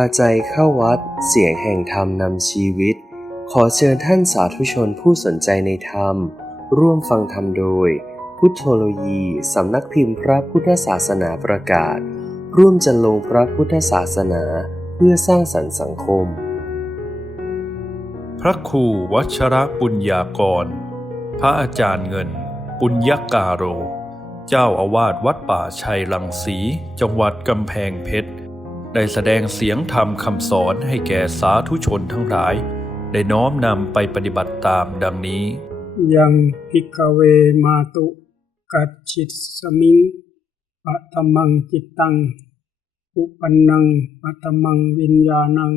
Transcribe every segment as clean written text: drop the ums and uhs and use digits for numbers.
าใจเข้าวัดเสียงแห่งธรรมนำชีวิตขอเชิญท่านสาธุชนผู้สนใจในธรรมร่วมฟังธรรมโดยพุทโธโลยีสำนักพิมพ์พระพุทธศาสนาประกาศร่วมจันลงพระพุทธศาสนาเพื่อสร้างสรรค์สังคมพระครูวัชรปุญญากรพระอาจารย์เงินปุญญกาโรเจ้าอาวาสวัดป่าชัยรังสีจังหวัดกำแพงเพชรได้แสดงเสียงธรรมคำสอนให้แก่สาธุชนทั้งหลายได้น้อมนำไปปฏิบัติตามดังนี้ยังภิกขเวมาตุกัจฉิตสมิงปัตมังจิตตังอุปันนังปัตมังวิญญาณัง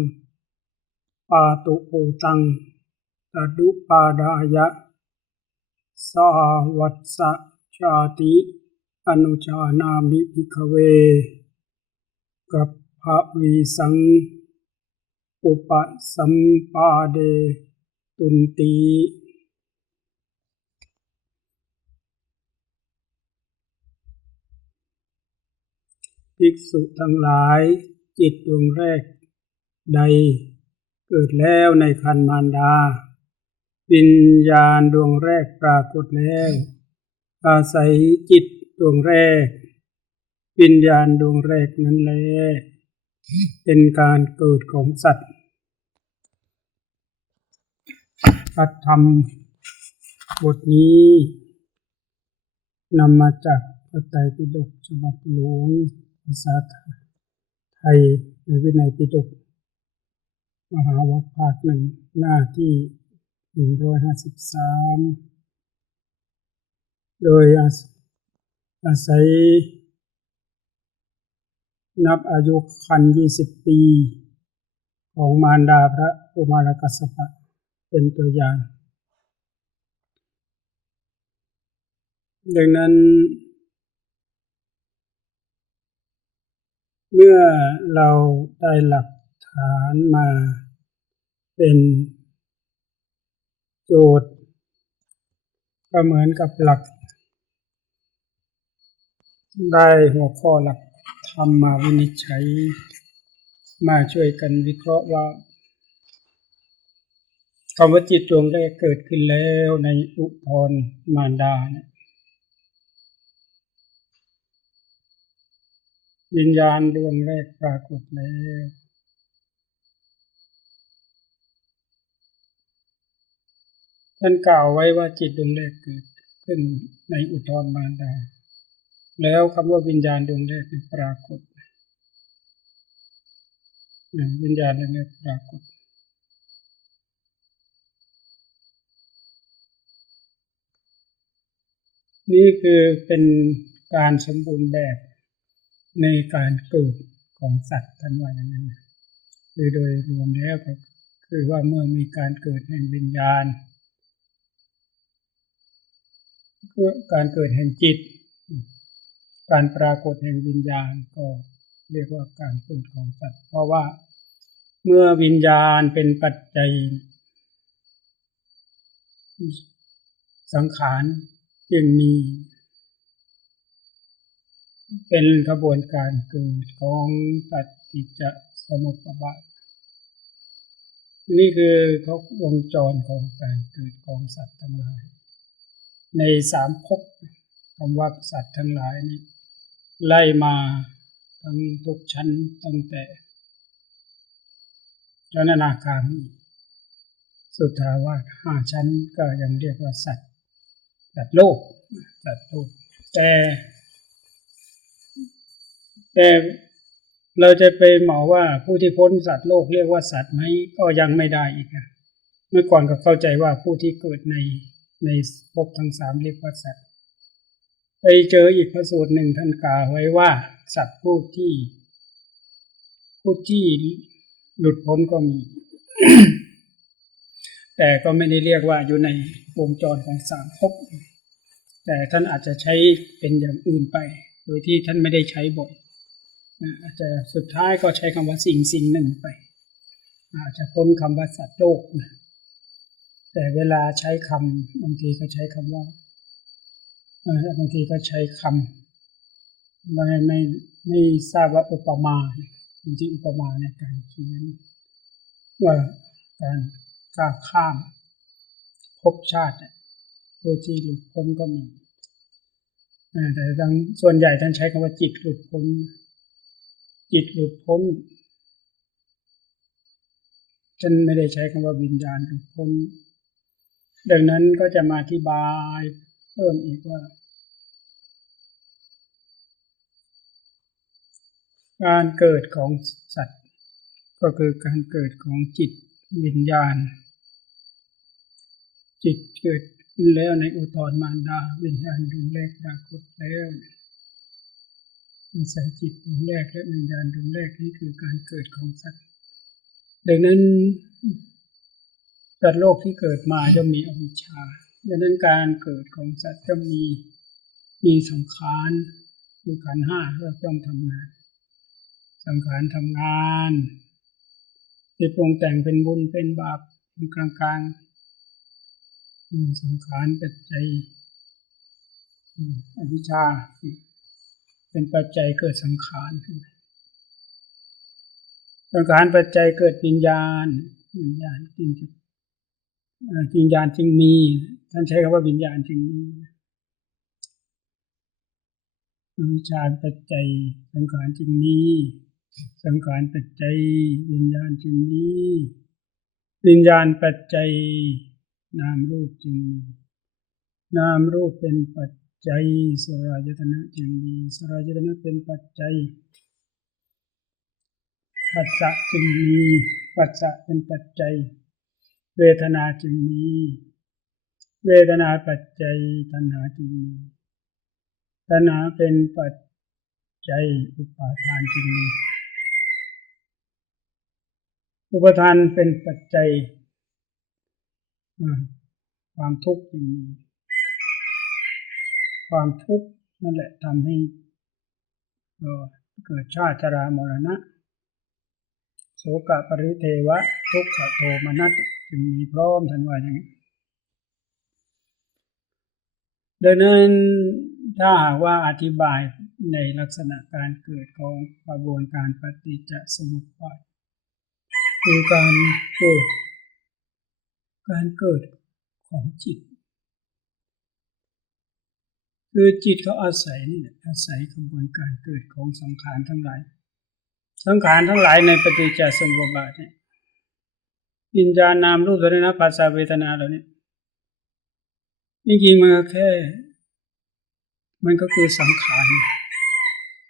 ปาตุโอตังตดุปาดายะสาวัสสะชาติอนุชานามิภิกขเวกัปภวีสังอุปสัมปาเดตุนติภิกษุทั้งหลายจิตดวงแรกใดเกิดแล้วในครรภ์มารดาวิญญาณดวงแรกปรากฏแล้วอาศัยจิตดวงแรกวิญญาณดวงแรกนั้นแลเป็นการเกิดของสัตว์พระธรรมบทนี้นำมาจากพระไตรปิฎกฉบับหลวงภาษาไทยในวินัยปิฎกมหาวรรคภาคหนึ่งหน้าที่153โดยอาศัยนับอายุครรภ์20 ปีของมารดาพระกุมารกัสสปะเป็นตัวอย่างดังนั้นเมื่อเราได้หลักฐานมาเป็นโจทย์ก็เหมือนกับหลักได้หัวข้อหลักธรรมมาวินิจฉัยมาช่วยกันวิเคราะห์ว่าคำว่าจิตดวงแรกเกิดขึ้นแล้วในอุทรมารดาวิญญาณดวงแรกปรากฏแล้วท่านกล่าวไว้ว่าจิตดวงแรกเกิดขึ้นในอุทรมารดาแล้วคำว่าวิญญาณดวงแรกปรากฏวิญญาณดวงแรกปรากฏนี่คือเป็นการสมบูรณ์แบบในการเกิดของสัตว์ท่านว่าอย่างนั้นคือโดยรวมแล้วก็คือว่าเมื่อมีการเกิดแห่งวิญญาณการเกิดแห่งจิตการปรากฏแห่งวิญญาณก็เรียกว่าการเกิดของสัตว์เพราะว่าเมื่อวิญญาณเป็นปัจจัยสังขารจึงมีเป็นกระบวนการเกิดของปฏิจจสมุปบาทนี่คือเขาวงจรของการเกิดของสัตว์ทั้งหลายใน3 ภพคำว่าสัตว์ทั้งหลายนี้ไล่มาทั้งทุกชั้นตั้งแต่ชั้นอนาคามีสุทธาวาส5 ชั้นก็ยังเรียกว่าสัตว์โลกแต่เราจะไปเหมาว่าผู้ที่พ้นสัตว์โลกเรียกว่าสัตว์ไหมก็ยังไม่ได้อีกนะเมื่อก่อนก็เข้าใจว่าผู้ที่เกิดในภพทั้ง3เรียกว่าสัตว์ไปเจออีกพระสูตรหนึ่งท่านกล่าวไว้ว่าสัตว์ผู้ที่หลุดพ้นก็มี แต่ก็ไม่ได้เรียกว่าอยู่ในวงจรของ3 ภพแต่ท่านอาจจะใช้เป็นอย่างอื่นไปโดยที่ท่านไม่ได้ใช้บ่อยอาจจะสุดท้ายก็ใช้คำว่าสิ่งหนึ่งไปอาจจะพ้นคำว่าสัตว์โลกนะแต่เวลาใช้คำบางทีก็ใช้คำว่าบางทีก็ใช้คำไม่ทราบว่าอุปมา เป็นที่อุปมาในการเขียนว่าการก้าวข้ามภพชาติผู้ที่หลุดพ้นก็มีแต่ส่วนใหญ่ท่านใช้คำว่าจิตหลุดพ้นจิตหลุดพ้นท่านไม่ได้ใช้คำว่าวิญญาณหลุดพ้นดังนั้นก็จะมาอธิบายเพิ่มอีกว่าการเกิดของสัตว์ก็คือการเกิดของจิตวิญญาณจิตเกิดขึ้นแล้วในอุทธรมารดาวิญญาณดวงแรกปรากฏแล้วอาศัยจิตดวงแรกและวิญญาณดวงแรกนี่คือการเกิดของสัตว์ดังนั้นสัตว์โลกที่เกิดมาจะมีอวิชชาดังนั้นการเกิดของสัตว์จะมีสังขารคือขันธ์ห้าก็ต้องทำงานสังขารทำงานที่ปรุงแต่งเป็นบุญเป็นบาปเป็นกลางๆสังขารปัจจัยอวิชชาเป็นปัจจัยเกิดสังขารสังขารปัจจัยเกิดวิญญาณจึงวิญญาณจึงมีท่านใช้คำว่าวิญญาณจึงมีอวิชชาปัจจัยสังขารจึงมีสังขารปัจจัยวิญญาณจึงมีวิญญาณปัจจัยนามรูปจึงมีนามรูปเป็นปัจจัยสลายตนะจึงมีสลายตนะเป็นปัจจัยปัสสะจึงมีปัสสะเป็นปัจจัยเวทนาจึงมีเวทนาปัจจัยตัณหาจึงมีตัณหาเป็นปัจจัยอุปาทานจึงมีอุปาทานเป็นปัจจัยความทุกข์จึงมีความทุกข์นั่นแหละทำให้เกิดชาติชรามรณะโสกปริเทวะทุกขโทมนัสจึงมีพร้อมทันว่าอย่างนี้ดังนั้นถ้าหากว่าอธิบายในลักษณะการเกิดของกระบวนการปฏิจจสมุปบาทคือการเกิดของจิตคือจิตเขาอาศัยนี่แหละอาศัยกระบวนการเกิดของสังขารทั้งหลายสังขารทั้งหลายในปฏิจจสมุปบาทเนี่ยวิญญาณนามรูปสัญญาผัสสะเวทนาเหล่านี้จริงๆมันก็คือสังขาร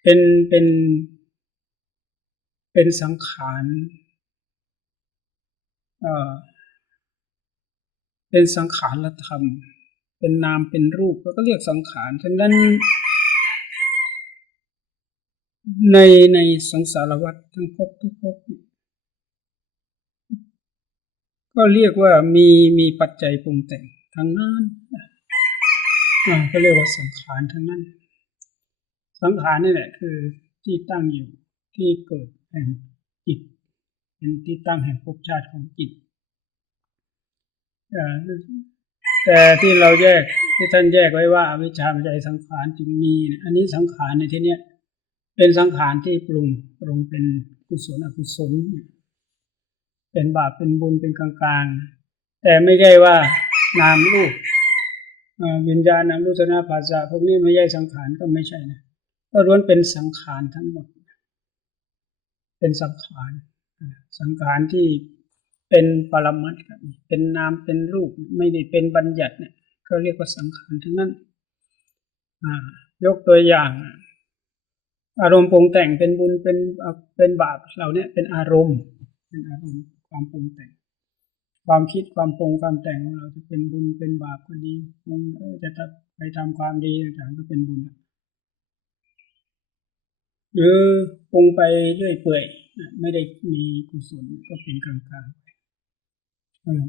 เป็นสังขารเป็นสังขารธรรมเป็นนามเป็นรูปก็เรียกสังขารฉะนั้นในสังสารวัฏทั้งภพทุกภพก็เรียกว่ามีปัจจัยปรุงแต่งทั้งนั้นก็เรียกว่าสังขารทั้งนั้นสังขารนี่แหละคือที่ตั้งอยู่ที่เกิดแห่งจิตเป็นที่ตั้งแห่งภพชาติของจิตแต่ที่เราที่ท่านแยกไว้ว่าอวิชชาปัจจัยสังขารจึงมีอันนี้สังขารในที่นี้เป็นสังขารที่ปรุงเป็นกุศลอกุศลเป็นบาปเป็นบุญเป็นกลางๆแต่ไม่ใช่ว่านามรูปวิญญาณนามรูปสัญญาผัสสะพวกนี้ไม่ใช่สังขารก็ไม่ใช่นะก็ล้วนเป็นสังขารทั้งหมดเป็นสังขารที่เป็นปรมัตถ์เป็นนามเป็นรูปไม่ได้เป็นบัญญัติเนี่ยก็เรียกว่าสังขารทั้งนั้นยกตัวอย่างอารมณ์ปรุงแต่งเป็นบุญเป็นบาปเหล่านี้เป็นอารมณ์ความปรุงแต่งความคิดความปรุงความแต่งของเราจะเป็นบุญเป็นบาปก็ดีปรุงจะไปทำความดีต่างๆก็เป็นบุญหรือปรุงไปเรื่อยเปื่อยไม่ได้มีกุศลก็เป็นกลางๆ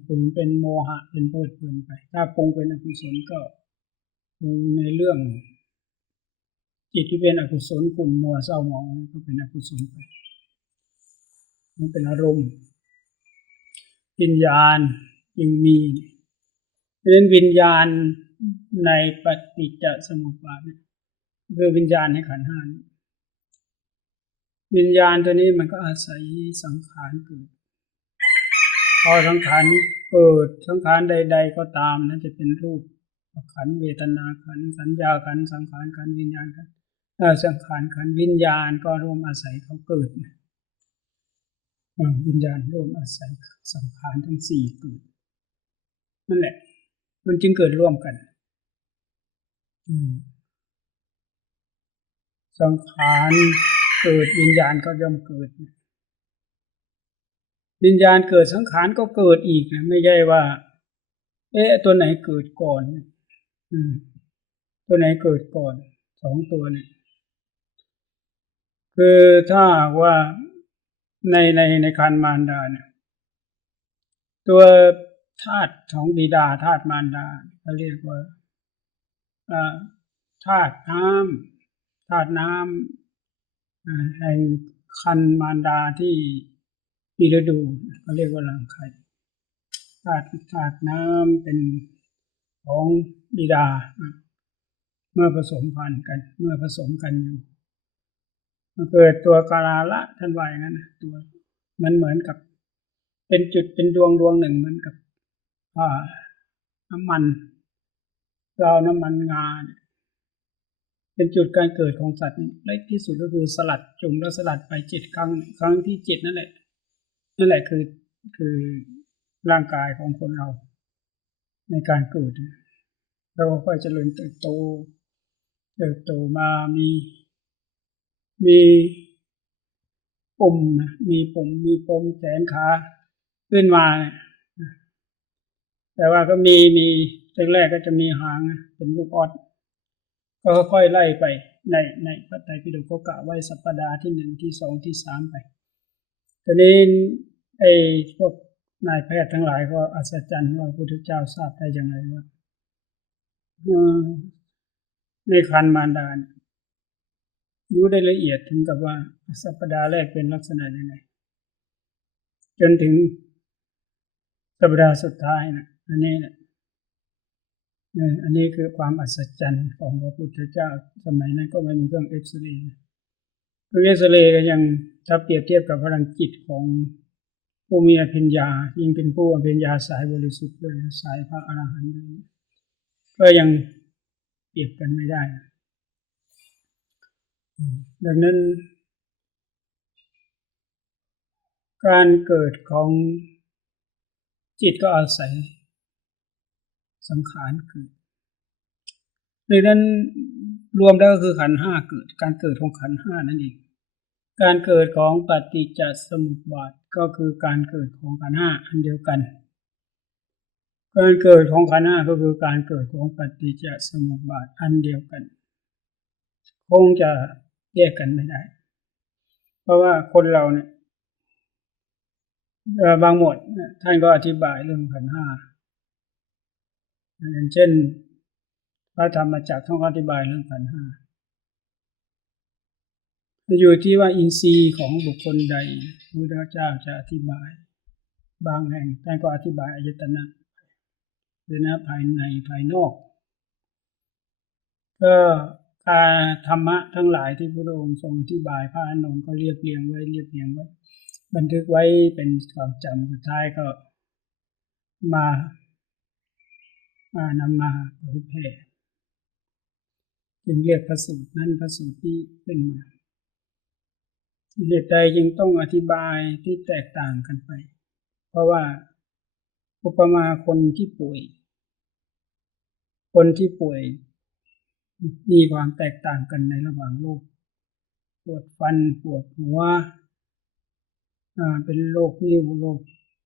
ปรุงเป็นโมหะเป็นเพลิดเพลินไปถ้าปรุงเป็นอกุศลก็ปรุงในเรื่องจิตที่เป็นอกุศลขุ่นมัวเศร้าหมองก็เป็นอกุศลไปมันเป็นอารมณ์วิญญาณจึงมีเพราะฉะนั้นวิญญาณในปฏิจจสมุปบาทคือวิญญาณในขันธ์ห้า วิญญาณตัวนี้มันก็อาศัยสังขารเกิดพอสังขารเกิดสังขารใดๆก็ตามนั้นจะเป็นรูปขันธ์เวทนาขันธ์สัญญาขันธ์สังขารขันธ์วิญญาณขันธ์สังขารขันธ์วิญญาณก็ร่วมอาศัยเขาเกิดวิญญาณร่วมอาศัยสังขารทั้งสี่เกิดนั่นแหละมันจึงเกิดร่วมกันสังขารเกิดวิญญาณก็ย่อมเกิดวิญญาณเกิดสังขารก็เกิดอีกนะไม่ใช่ว่าตัวไหนเกิดก่อนตัวไหนเกิดก่อนสองตัวเนี่ยคือถ้าว่าในครรภ์มารดาเนี่ยตัวธาตุของบิดาธาตุมารดาเขาเรียกว่าธาตุน้ำแห่งครรภ์มารดาที่มีฤดูเขาเรียกว่ารังไข่ธาตุน้ำเป็นของบิดาเมื่อผสมพันธุ์กันเมื่อผสมกันอยู่มันเกิดตัวกาลาละท่านว่าอย่างนั้นนะตัวมันเหมือนกับเป็นจุดเป็นดวงหนึ่งเหมือนกับน้ำมันเราน้ำมันงาเป็นจุดการเกิดของสัตว์เล็กที่สุดก็คือสลัดจุ่มแล้วสลัดไป7 ครั้งที่7นั่นแหละคือร่างกายของคนเราในการเกิดเราค่อยเจริญเติบโตมามีปุ่มมีปมแขนขาขึ้นมาแต่ว่าก็มีแรกก็จะมีหางเป็นลูกออดก็ค่อยไล่ไปในพระไตรปิฎกก็กล่าวไว้สัปดาห์ที่1ที่2ที่3ไปทีนี้พวกนายแพทย์ทั้งหลายก็อัศจรรย์ว่าพระพุทธเจ้าทราบได้ยังไงว่าในครรภ์มารดารู้ได้ละเอียดถึงกับว่าสัปดาห์แรกเป็นลักษณะยังไงจนถึงสัปดาห์สุดท้ายนะอันนี้คือความอัศจรรย์ของพระพุทธเจ้าสมัยนั้นก็ไม่มีเครื่องเอ็กซเรย์เอ็กซเรย์ก็ยังถ้าเปรียบเทียบกับพลังจิตของผู้มีอภิญญายิ่งเป็นผู้อภิญญาสายบริสุทธิ์ด้วยสายพระอรหันต์ด้วยก็ยังเปรียบกันไม่ได้ดังนั้นการเกิดของจิตก็อาศัยสังขารเกิดดังนั้นรวมแล้วก็คือขันธ์5เกิดการเกิดของขันธ์5นั่นเองการเกิดของปฏิจจสมุปบาทก็คือการเกิดของขันธ์5อันเดียวกันการเกิดของขันธ์5ก็คือการเกิดของปฏิจจสมุปบาทอันเดียวกันคงจะแยกกันไม่ได้เพราะว่าคนเราเนี่ยบางหมวดท่านก็อธิบายเรื่องขันธ์5อย่างเช่นพระธรรมจักรท่านอธิบายเรื่องขันธ์5อยู่ที่ว่าอินทรีย์ของบุคคลใดพระพุทธเจ้าจะอธิบายบางแห่งท่านก็อธิบายอายตนะภายในภายนอกก็ธรรมะทั้งหลายที่พระองค์ทรงอธิบายพระอานนท์ก็เรียบเรียงไว้บันทึกไว้เป็นความจำสุดท้ายก็นำมาเผยแผ่จึงเรียกพระสูตรนั้นพระสูตรนี้เป็นมาเหตุใดจึงต้องอธิบายที่แตกต่างกันไปเพราะว่าอุปมาคนที่ป่วยมีความแตกต่างกันในระหว่างโรคปวดฟันปวดหัวเป็นโรคนิ่วโรค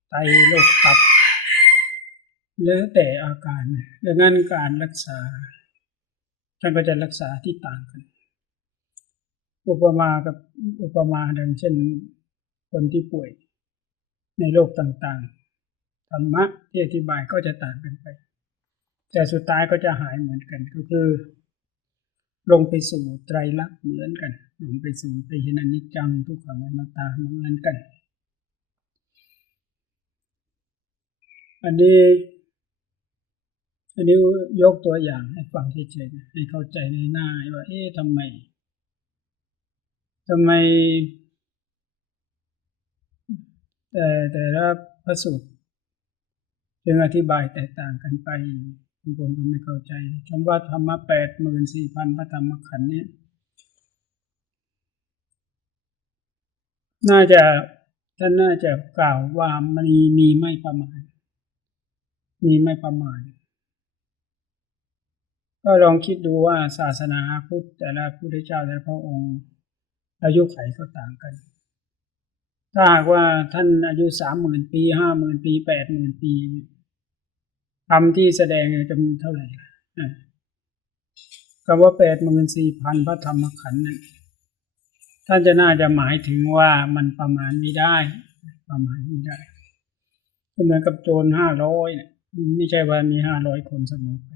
ไตโรคตับแล้วแต่อาการดังนั้นการรักษาท่านก็จะรักษาที่ต่างกันอุปมาดังเช่นคนที่ป่วยในโรคต่างๆธรรมะที่อธิบายก็จะต่างกันไปแต่สุดท้ายก็จะหายเหมือนกันก็คือลงไปสู่ไตรลักษณ์เหมือนกันลงไปสู่ไตรอนิจจังทุกขังอนัตตาเหมือนกันอันนี้ยกตัวอย่างให้ฟังเฉยๆให้เข้าใจในหน้าว่าทำไม แต่ละพระสูตรจึงอธิบายแตกต่างกันไปบางคนก็ไม่เข้าใจคำว่าธรรมะ84,000 พระธรรมขันธ์นี้ท่านน่าจะกล่าวว่ามีไม่ประมาณก็ลองคิดดูว่าศาสนาพุทธแต่ละพุทธเจ้าแต่ละพระองค์อายุขัยก็ต่างกันถ้าหากว่าท่านอายุ 30,000 ปี 50,000 ปี 80,000 ปีธรรมที่แสดงจะมีเท่าไหร่ล่ะคำว่า 84,000 พระธรรมขันธ์นั้นท่านจะน่าจะหมายถึงว่ามันประมาณไม่ได้ก็เหมือนกับโจร500เนี่ยไม่ใช่ว่ามี500คนเสมอไป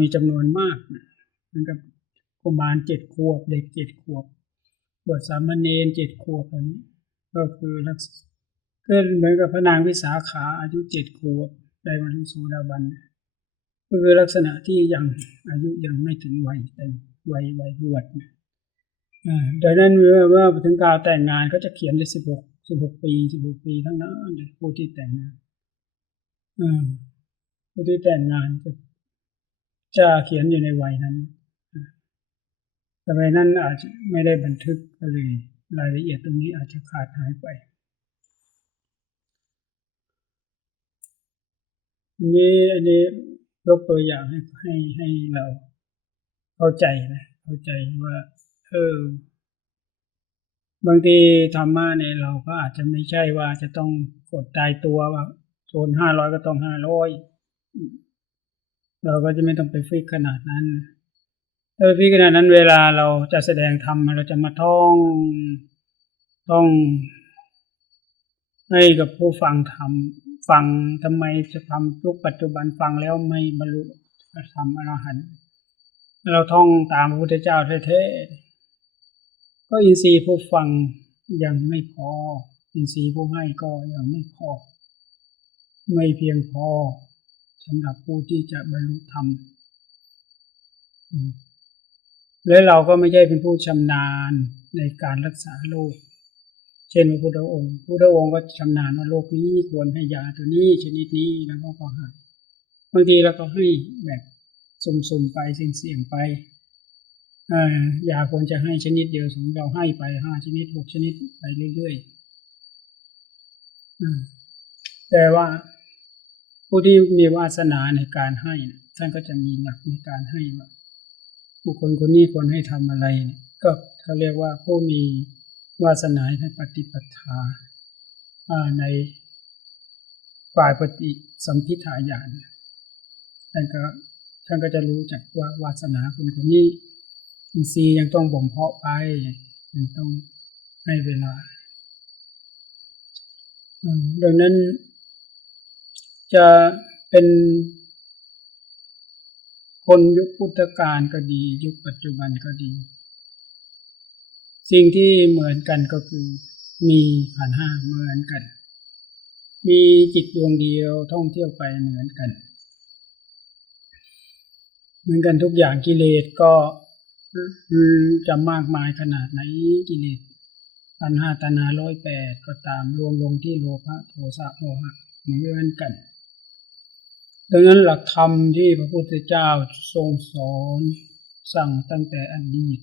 มีจำนวนมากมันกับกุมาร7 ขวบเด็ก7 ขวบบวชสามเณร7 ขวบอันนี้ก็คือก็เหมือนกับพระนางวิสาขาอายุ7 ขวบได้บรรลุโสดาบันก็คือลักษณะที่ยังอายุยังไม่ถึงวัยแต่วัยบวชดังนั้นเมื่อถึงการแต่งงานก็จะเขียนเลย16 ปีทั้งนั้นผู้ที่แต่งงานผู้ที่แต่งงานจะเขียนอยู่ในวัยนั้นแต่วัยนั้นอาจจะไม่ได้บันทึกก็เลยรายละเอียดตรงนี้อาจจะขาดหายไปอันนี้ยกตัวอย่างให้เราเข้าใจว่าบางทีธรรมะเนี่ยเราก็อาจจะไม่ใช่ว่าจะต้องกดตายตัวว่าโจร500ก็ต้อง500เราก็จะไม่ต้องไปฟิกขนาดนั้นถ้าฟิกขนาดนั้นเวลาเราจะแสดงธรรมเราจะมาท่องให้กับผู้ฟังฟังทำไมจะทำทุกปัจจุบันฟังแล้วไม่บรรลุธรรมอรหันต์เราท่องตามพระพุทธเจ้าแท้ๆก็อินทรีย์ผู้ฟังยังไม่พออินทรีย์ผู้ให้ก็ยังไม่พอไม่เพียงพอสำหรับผู้ที่จะบรรลุธรรมและเราก็ไม่ใช่เป็นผู้ชำนาญในการรักษาโรคเช่นพระพุทธองค์ก็ชำนาญว่าโรคนี้ควรให้ยาตัวนี้ชนิดนี้แล้วก็หายบางทีเราก็ให้แบบสุ่มๆไปเสี่ยงๆไปยาควรจะให้ชนิดเดียวสมมติเราให้ไป5 ชนิด 6 ชนิดไปเรื่อยๆแต่ว่าผู้ที่มีวาสนาในการให้ท่านก็จะมีหลักในการให้ว่าบุคคลคนนี้ควรให้ทำอะไรก็เขาเรียกว่าผู้มีวาสนาในปฏิปทาในฝ่ายปฏิสัมภิทาญาณท่านก็จะรู้จักว่าวาสนาคนนี้อินทรีย์ยังต้องบ่มเพาะไปยังต้องให้เวลาดังนั้นจะเป็นคนยุคพุทธกาลก็ดียุคปัจจุบันก็ดีสิ่งที่เหมือนกันก็คือมีขันธ์ 5เหมือนกันมีจิตดวงเดียวท่องเที่ยวไปเหมือนกันทุกอย่างกิเลสก็จะมากมายขนาดไหนกิเลสขันธ์ 5ตัณหา108ก็ตามรวมลงที่โลภะโทสะโมหะเหมือนกันดังนั้นหลักธรรมที่พระพุทธเจ้าทรงสอนสั่งตั้งแต่อดีต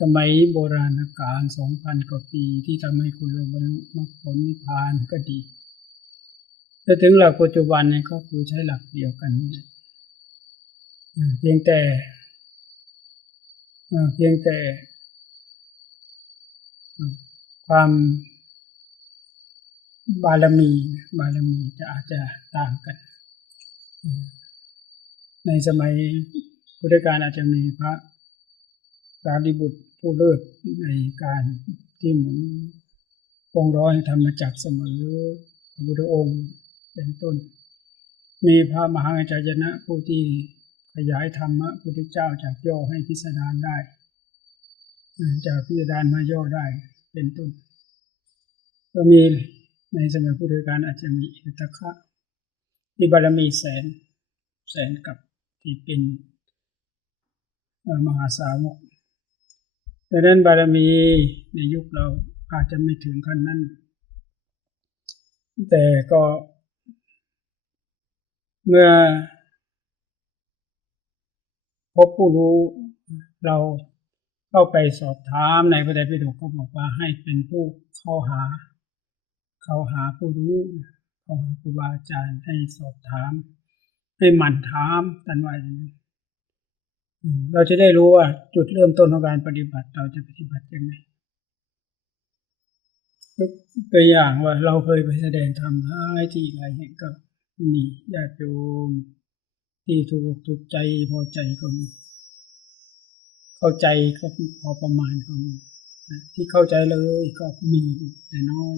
สมัยโบราณกาล 2,000 กว่าปีที่ทำให้คนเราบรรลุมรรคผลนิพพานก็ดีแต่ถึงหลักปัจจุบันเนี่ยก็คือใช้หลักเดียวกันนี่เพียงแต่ความบารมีจะอาจจะต่างกันในสมัยพุทธกาลอาจจะมีพระสารีบุตรผู้เลิศในการที่หมุนวงล้อให้ธรรมจักรเสมอพระพุทธองค์เป็นต้นมีพระมหากัจจายนะผู้ที่ขยายธรรมะพุทธเจ้าจากย่อให้พิสดารได้จากพิสดารมาย่อได้เป็นต้นก็มีในสมัยพุทธกาลอาจจะมีอิตถะที่บารมีแสนกับที่เป็นมหาสาวกดังนั้นบารมีในยุคเราอาจจะไม่ถึงขั้นนั้น แต่ก็เมื่อพบผู้รู้เราเข้าไปสอบถามในพระไตรปิฎกก็บอกว่าให้เป็นผู้เข้าหาผู้รู้เข้าหาครูบาอาจารย์ให้สอบถามให้หมั่นถามกันว่าอย่างนี้เราจะได้รู้ว่าจุดเริ่มต้นของการปฏิบัติเราจะปฏิบัติยังไงยกตัวอย่างว่าเราเคยไปแสดงธรรมหลายที่หลายแห่งก็มีญาติโยมที่ถูกใจพอใจก็มีเข้าใจก็พอประมาณก็มีที่เข้าใจเลยก็มีแต่น้อย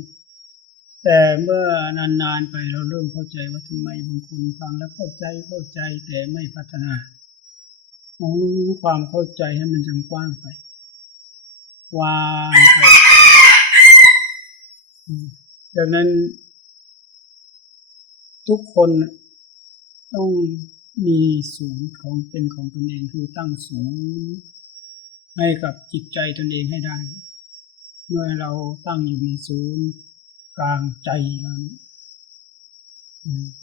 แต่เมื่อนานๆไปเราเริ่มเข้าใจว่าทำไมบางคนฟังแล้วเข้าใจแต่ไม่พัฒนาความเข้าใจให้มันจึงกว้างไปวางไปดังนั้นทุกคนต้องมีศูนย์ของเป็นของตนเองคือตั้งศูนย์ให้กับจิตใจตนเองให้ได้เมื่อเราตั้งอยู่ในศูนย์กลางใจเรา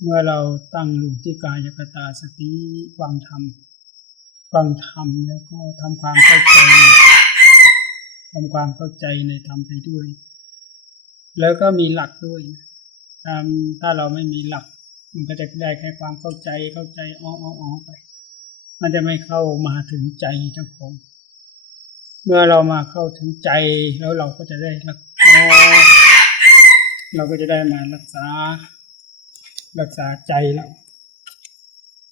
เมื่อเราตั้งอยู่ที่กายคตาสติฟังธรรมแล้วก็ทำความเข้าใจในธรรมไปด้วยแล้วก็มีหลักด้วยถ้าเราไม่มีหลักมันก็จะได้แค่ความเข้าใจไปมันจะไม่เข้ามาถึงใจเจ้าของเมื่อเรามาเข้าถึงใจแล้วเราก็จะได้เราก็จะได้มารักษาใจเรา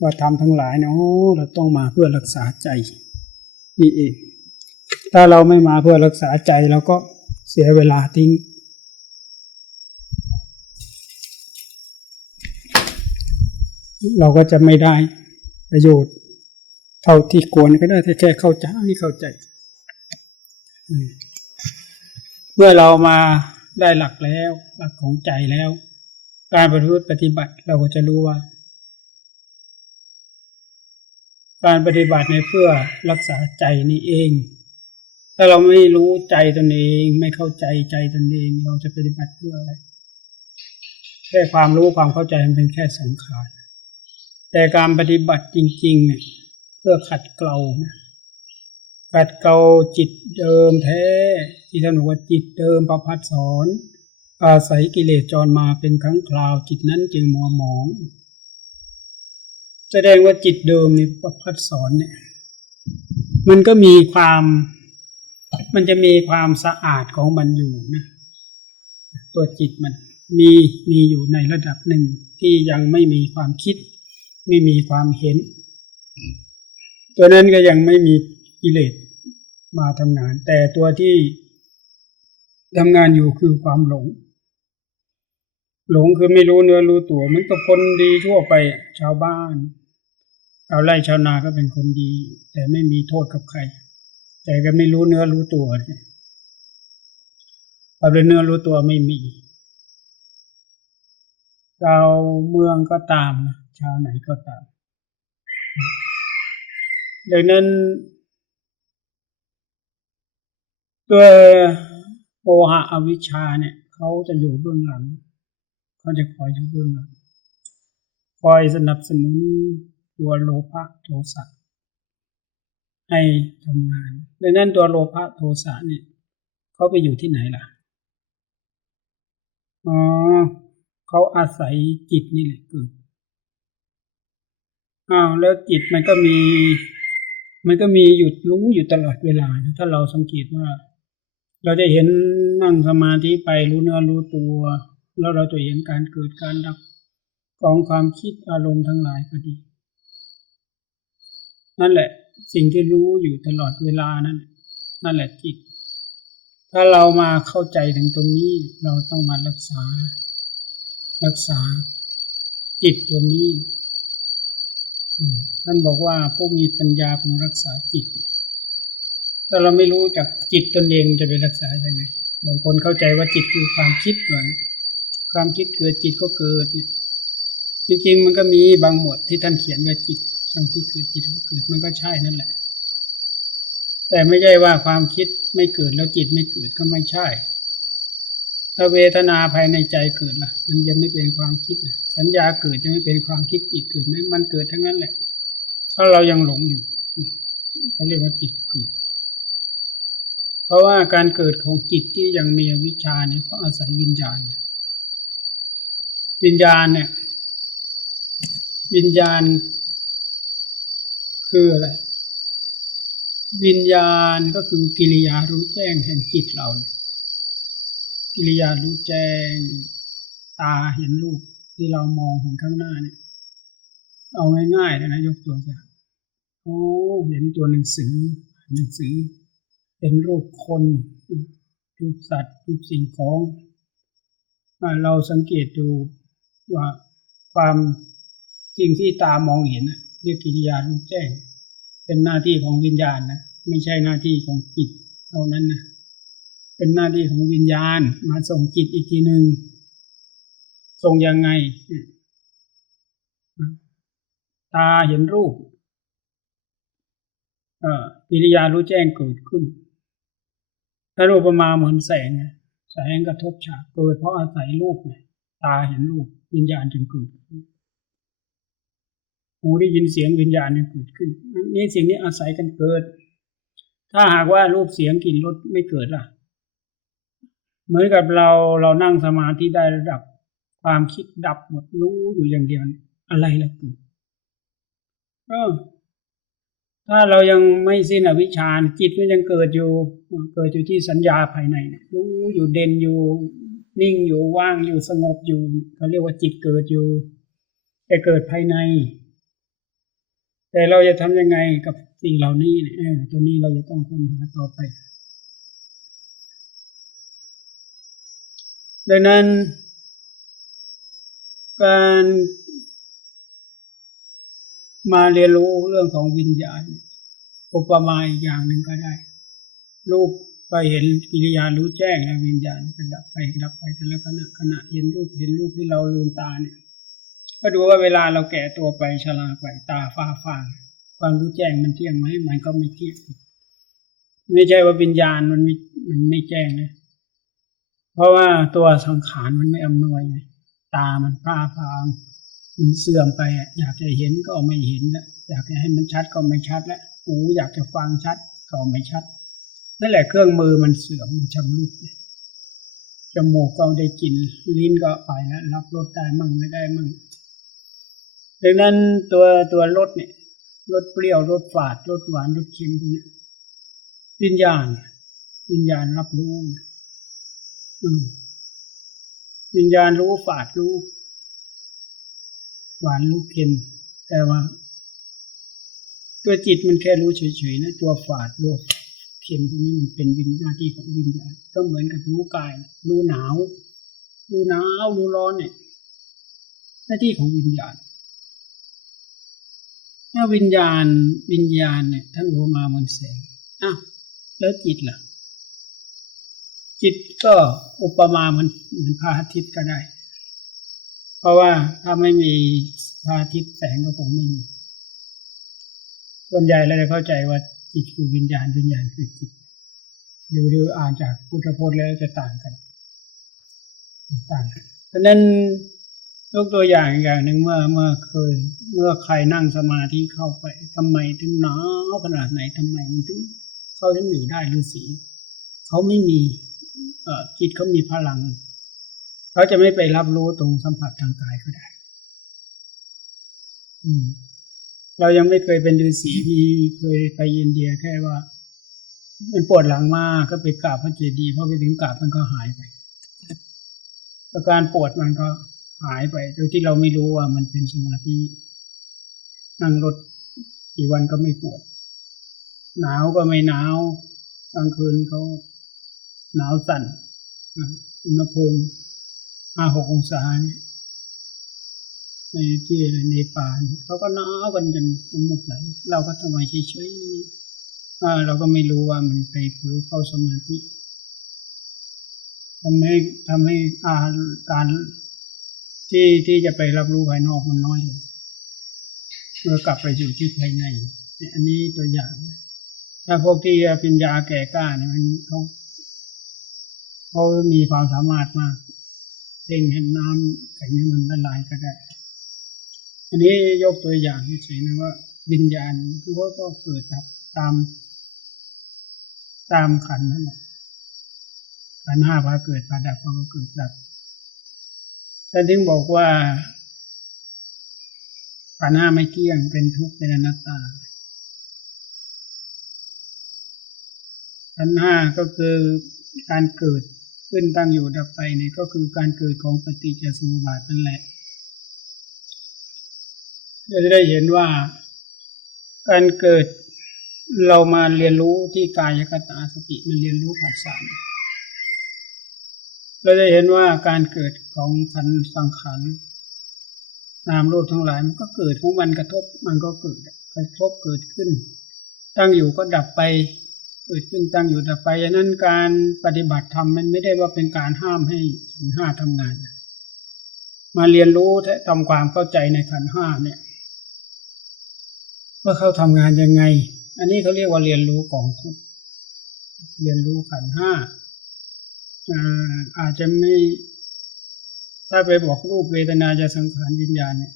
ว่าทำทั้งหลายเนาะเราต้องมาเพื่อรักษาใจนี่เองถ้าเราไม่มาเพื่อรักษาใจเราก็เสียเวลาทิ้งเราก็จะไม่ได้ประโยชน์เท่าที่ควรก็ได้แค่เข้าใจเมื่อเรามาได้หลักแล้วหลักของใจแล้วการปฏิบัติเราก็จะรู้ว่าการปฏิบัติในเพื่อรักษาใจนี่เองถ้าเราไม่รู้ใจตนเองไม่เข้าใจใจตนเองเราจะปฏิบัติเพื่ออะไรแค่ความรู้ความเข้าใจมันเป็นแค่สังขารแต่การปฏิบัติจริงๆเนี่ยเพื่อขัดเกลาจิตเดิมแท้ที่ท่านบอกว่าจิตเดิมประพัดสอนอาศัยกิเลสจรมาเป็นครั้งคราวจิตนั้นจึงมัวหมองแสดงว่าจิตเดิมนี่ประพัดสอนเนี่ยมันจะมีความสะอาดของมันอยู่นะตัวจิตมันมีอยู่ในระดับหนึ่งที่ยังไม่มีความคิดไม่มีความเห็นตัวนั้นก็ยังไม่มีกิเลสมาทำงานแต่ตัวที่ทำงานอยู่คือความหลงคือไม่รู้เนื้อรู้ตัวมันก็คนดีทั่วไปชาวบ้านชาวไร่ชาวนาก็เป็นคนดีแต่ไม่มีโทษกับใครแต่ก็ไม่รู้เนื้อรู้ตัวความเนื้อรู้ตัวไม่มีชาวเมืองก็ตามชาวไหนก็ตามดังนั้นตัวโมหะอวิชชาเนี่ยเขาจะอยู่เบื้องหลังเขาจะคอยอยู่เบื้องหลังคอยสนับสนุนตัวโลภะโทสะให้ทำงานดังนั้นตัวโลภะโทสะเนี่ยเขาไปอยู่ที่ไหนล่ะเขาอาศัยจิตนี่แหละเกิดแล้วจิตมันก็มีรู้อยู่ตลอดเวลาถ้าเราสังเกตว่าเราจะเห็นนั่งสมาธิไปรู้เนื้อรู้ตัวแล้วเราจะเห็นการเกิดการดับของความคิดอารมณ์ทั้งหลายก็ดีนั่นแหละสิ่งที่รู้อยู่ตลอดเวลานั่นแหละจิตถ้าเรามาเข้าใจถึงตรงนี้เราต้องมารักษาจิตตรงนี้ท่านบอกว่าผู้มีปัญญาพึงรักษาจิตถ้าเราไม่รู้จักจิตตนเองจะไปรักษายังไงบางคนเข้าใจว่าจิตคือความคิดเหมือนความคิดเกิดจิตก็เกิดจริงๆมันก็มีบางหมวดที่ท่านเขียนว่าจิตความคิดเกิดจิตก็เกิดมันก็ใช่นั่นแหละแต่ไม่ใช่ว่าความคิดไม่เกิดแล้วจิตไม่เกิดก็ไม่ใช่ ถ้าเวทนาภายในใจเกิดล่ะมันยังไม่เป็นความคิดนะสัญญาเกิดจะไม่เป็นความคิดจิตเกิดไหมมันเกิดทั้งนั้นแหละเพราะเรายังหลงอยู่เขาเรียกว่าจิตเกิดเพราะว่าการเกิดของจิตที่ยังมีอวิชชาเนี่ยก็อาศัยวิญญาณเนี่ยวิญญาณคืออะไรวิญญาณก็คือกิริยารู้แจ้งแห่งจิตเราเนี่ยกิริยารู้แจ้งตาเห็นรูปที่เรามองเห็นข้างหน้าเนี่ยเอาง่ายๆเลยนะยกตัวอย่างเห็นตัวหนังสือเป็นรูปคนรูปสัตว์รูปสิ่งของเราสังเกตดูว่าความจริงที่ตามองเห็นเรียกกิริยารู้แจ้งเป็นหน้าที่ของวิญญาณนะไม่ใช่หน้าที่ของจิตเท่านั้นนะเป็นหน้าที่ของวิญญาณมาส่งจิตอีกทีหนึ่งส่งยังไงตาเห็นรูปกิริยารู้แจ้งเกิดขึ้นถ้ารูปมาเหมือนแสงกระทบฉากเกิดเพราะอาศัยรูปตาเห็นรูปวิญญาณจึงเกิดหูได้ยินเสียงวิญญาณจึงเกิดขึ้นนี่สิ่งนี้อาศัยกันเกิดถ้าหากว่ารูปเสียงกลิ่นรสไม่เกิดล่ะเหมือนกับเรานั่งสมาธิได้ระดับความคิดดับหมดรู้อยู่อย่างเดียวอะไรล่ะเกิดถ้าเรายังไม่สิ้นอวิชชาจิตมันยังเกิดอยู่ที่สัญญาภายในรู้อยู่เด่นอยู่นิ่งอยู่ว่างอยู่สงบอยู่เขาเรียกว่าจิตเกิดอยู่แต่เกิดภายในแต่เราจะทำยังไงกับสิ่งเหล่านี้ตัวนี้เราจะต้องค้นหาต่อไปดังนั้นการมาเรียนรู้เรื่องของวิญญาณอุปมาอีกอย่างหนึ่งก็ได้รูปก็เห็นกิริยารู้แจ้งและวิญญาณก็ดับไปแต่ละขณะเห็นรูปที่เราลืมตาเนี่ยก็ดูว่าเวลาเราแก่ตัวไปชราไปตาฝ้าฟางความรู้แจ้งมันเที่ยงไหมมันก็ไม่เที่ยงไม่ใช่ว่าวิญญาณมันไม่แจ้งนะเพราะว่าตัวสังขารมันไม่อำนวยตามันฝ้าฟางมันเสื่อมไปอยากจะเห็นก็ไม่เห็นแล้วอยากจะให้มันชัดก็ไม่ชัดแล้วหูอยากจะฟังชัดก็ไม่ชัดนั่นแหละเครื่องมือมันเสื่อมมันชำรุดจมูกก็ได้กลิ่นลิ้นก็ไปแล้วรับรสได้มั่งไม่ได้มั่งดังนั้นตัวรสเนี่ยรสเปรี้ยวรสฝาดรสหวานรสเค็มพวกนี้วิญญาณรับรู้วิญญาณรู้ฝาดรู้หวานรู้เค็มแต่ว่าตัวจิตมันแค่รู้เฉยๆนะตัวฝาดรู้เค็มพวกนี้มันเป็นหน้าที่ของวิญญาณก็เหมือนกับรู้กายรู้หนาวรู้ร้อนเนี่ยหน้าที่ของวิญญาณถ้าวิญญาณเนี่ยท่านอุปมาเหมือนแสงแล้วจิตล่ะจิตก็อุปมาเหมือนพระอาทิตย์ก็ได้เพราะว่าถ้าไม่มีพระอาทิตย์แสงก็คงไม่มีส่วนใหญ่เราจะเข้าใจว่าจิตคือวิญญาณคือจิตดูอ่านจากพุทธพจน์แล้วจะต่างกันฉะนั้นยกตัวอย่างหนึ่งเมื่อใครนั่งสมาธิเข้าไปทำไมถึงหนาวขนาดไหนทำไมมันถึงเขาถึงอยู่ได้ฤาษีเขาไม่มีจิตเขามีพลังเขาจะไม่ไปรับรู้ตรงสัมผัสทางกายก็ได้เรายังไม่เคยเป็นฤาษีเคยไปอินเดียแค่ว่ามันปวดหลังมากก็ไปกราบพระเจดีย์พอไปถึงกราบมันก็หายไปอาการปวดมันก็หายไปโดยที่เราไม่รู้ว่ามันเป็นสมาธินั่งรถกี่วันก็ไม่ปวดหนาวก็ไม่หนาวกลางคืนเขาหนาวสั่นอุณหภูมิ5-6 องศาในที่ในป่าเขาก็หนาวกันจนน้ำมูกไหลเราก็ทำไมเฉยๆเราก็ไม่รู้ว่ามันไปเผลอเข้าสมาธิทำให้การที่จะไปรับรู้ภายนอกมันน้อยลงเมื่อกลับไปอยู่ที่ภายในอันนี้ตัวอย่างถ้าพวกที่ปัญญาแก่กล้าเนี่ยเขา เขามีความสามารถมากเร่งให้น้ำแข็งมันละลายก็ได้อันนี้ยกตัวอย่างเฉยๆนะว่าวิญญาณคือว่าก็เกิดดับตามขันธ์นั่นแหละขันธ์ห้าพาเกิดพาดับพาก็เกิดดับแต่ถึงบอกว่าขันธ์ห้าไม่เที่ยงเป็นทุกข์เป็นอนัตตาขันธ์ห้าก็คือการเกิดขึ้นตั้งอยู่ดับไปเนี่ยก็คือการเกิดของปฏิจจสมุปบาทนั่นแหละเราจะได้เห็นว่าการเกิดเรามาเรียนรู้ที่กายคตาสติมันเรียนรู้ผัสสะเราจะเห็นว่าการเกิดของขันธ์สังขารนามรูปทั้งหลายมันก็เกิดของมันกระทบมันก็เกิดกระทบเกิดขึ้นตั้งอยู่ก็ดับไปเกิดขึ้นตั้งอยู่ดับไปฉะนั้นการปฏิบัติธรรมมันไม่ได้ว่าเป็นการห้ามให้ขันธ์ห้าทำงานมาเรียนรู้และทำความเข้าใจในขันธ์ห้าเนี่ยว่าเขาทำงานยังไงอันนี้เขาเรียกว่าเรียนรู้กองทุกข์เรียนรู้ขันธ์ห้าอาจจะไม่ถ้าไปบอกรูปเวทนาจะสังขารวิญญาณเนี่ย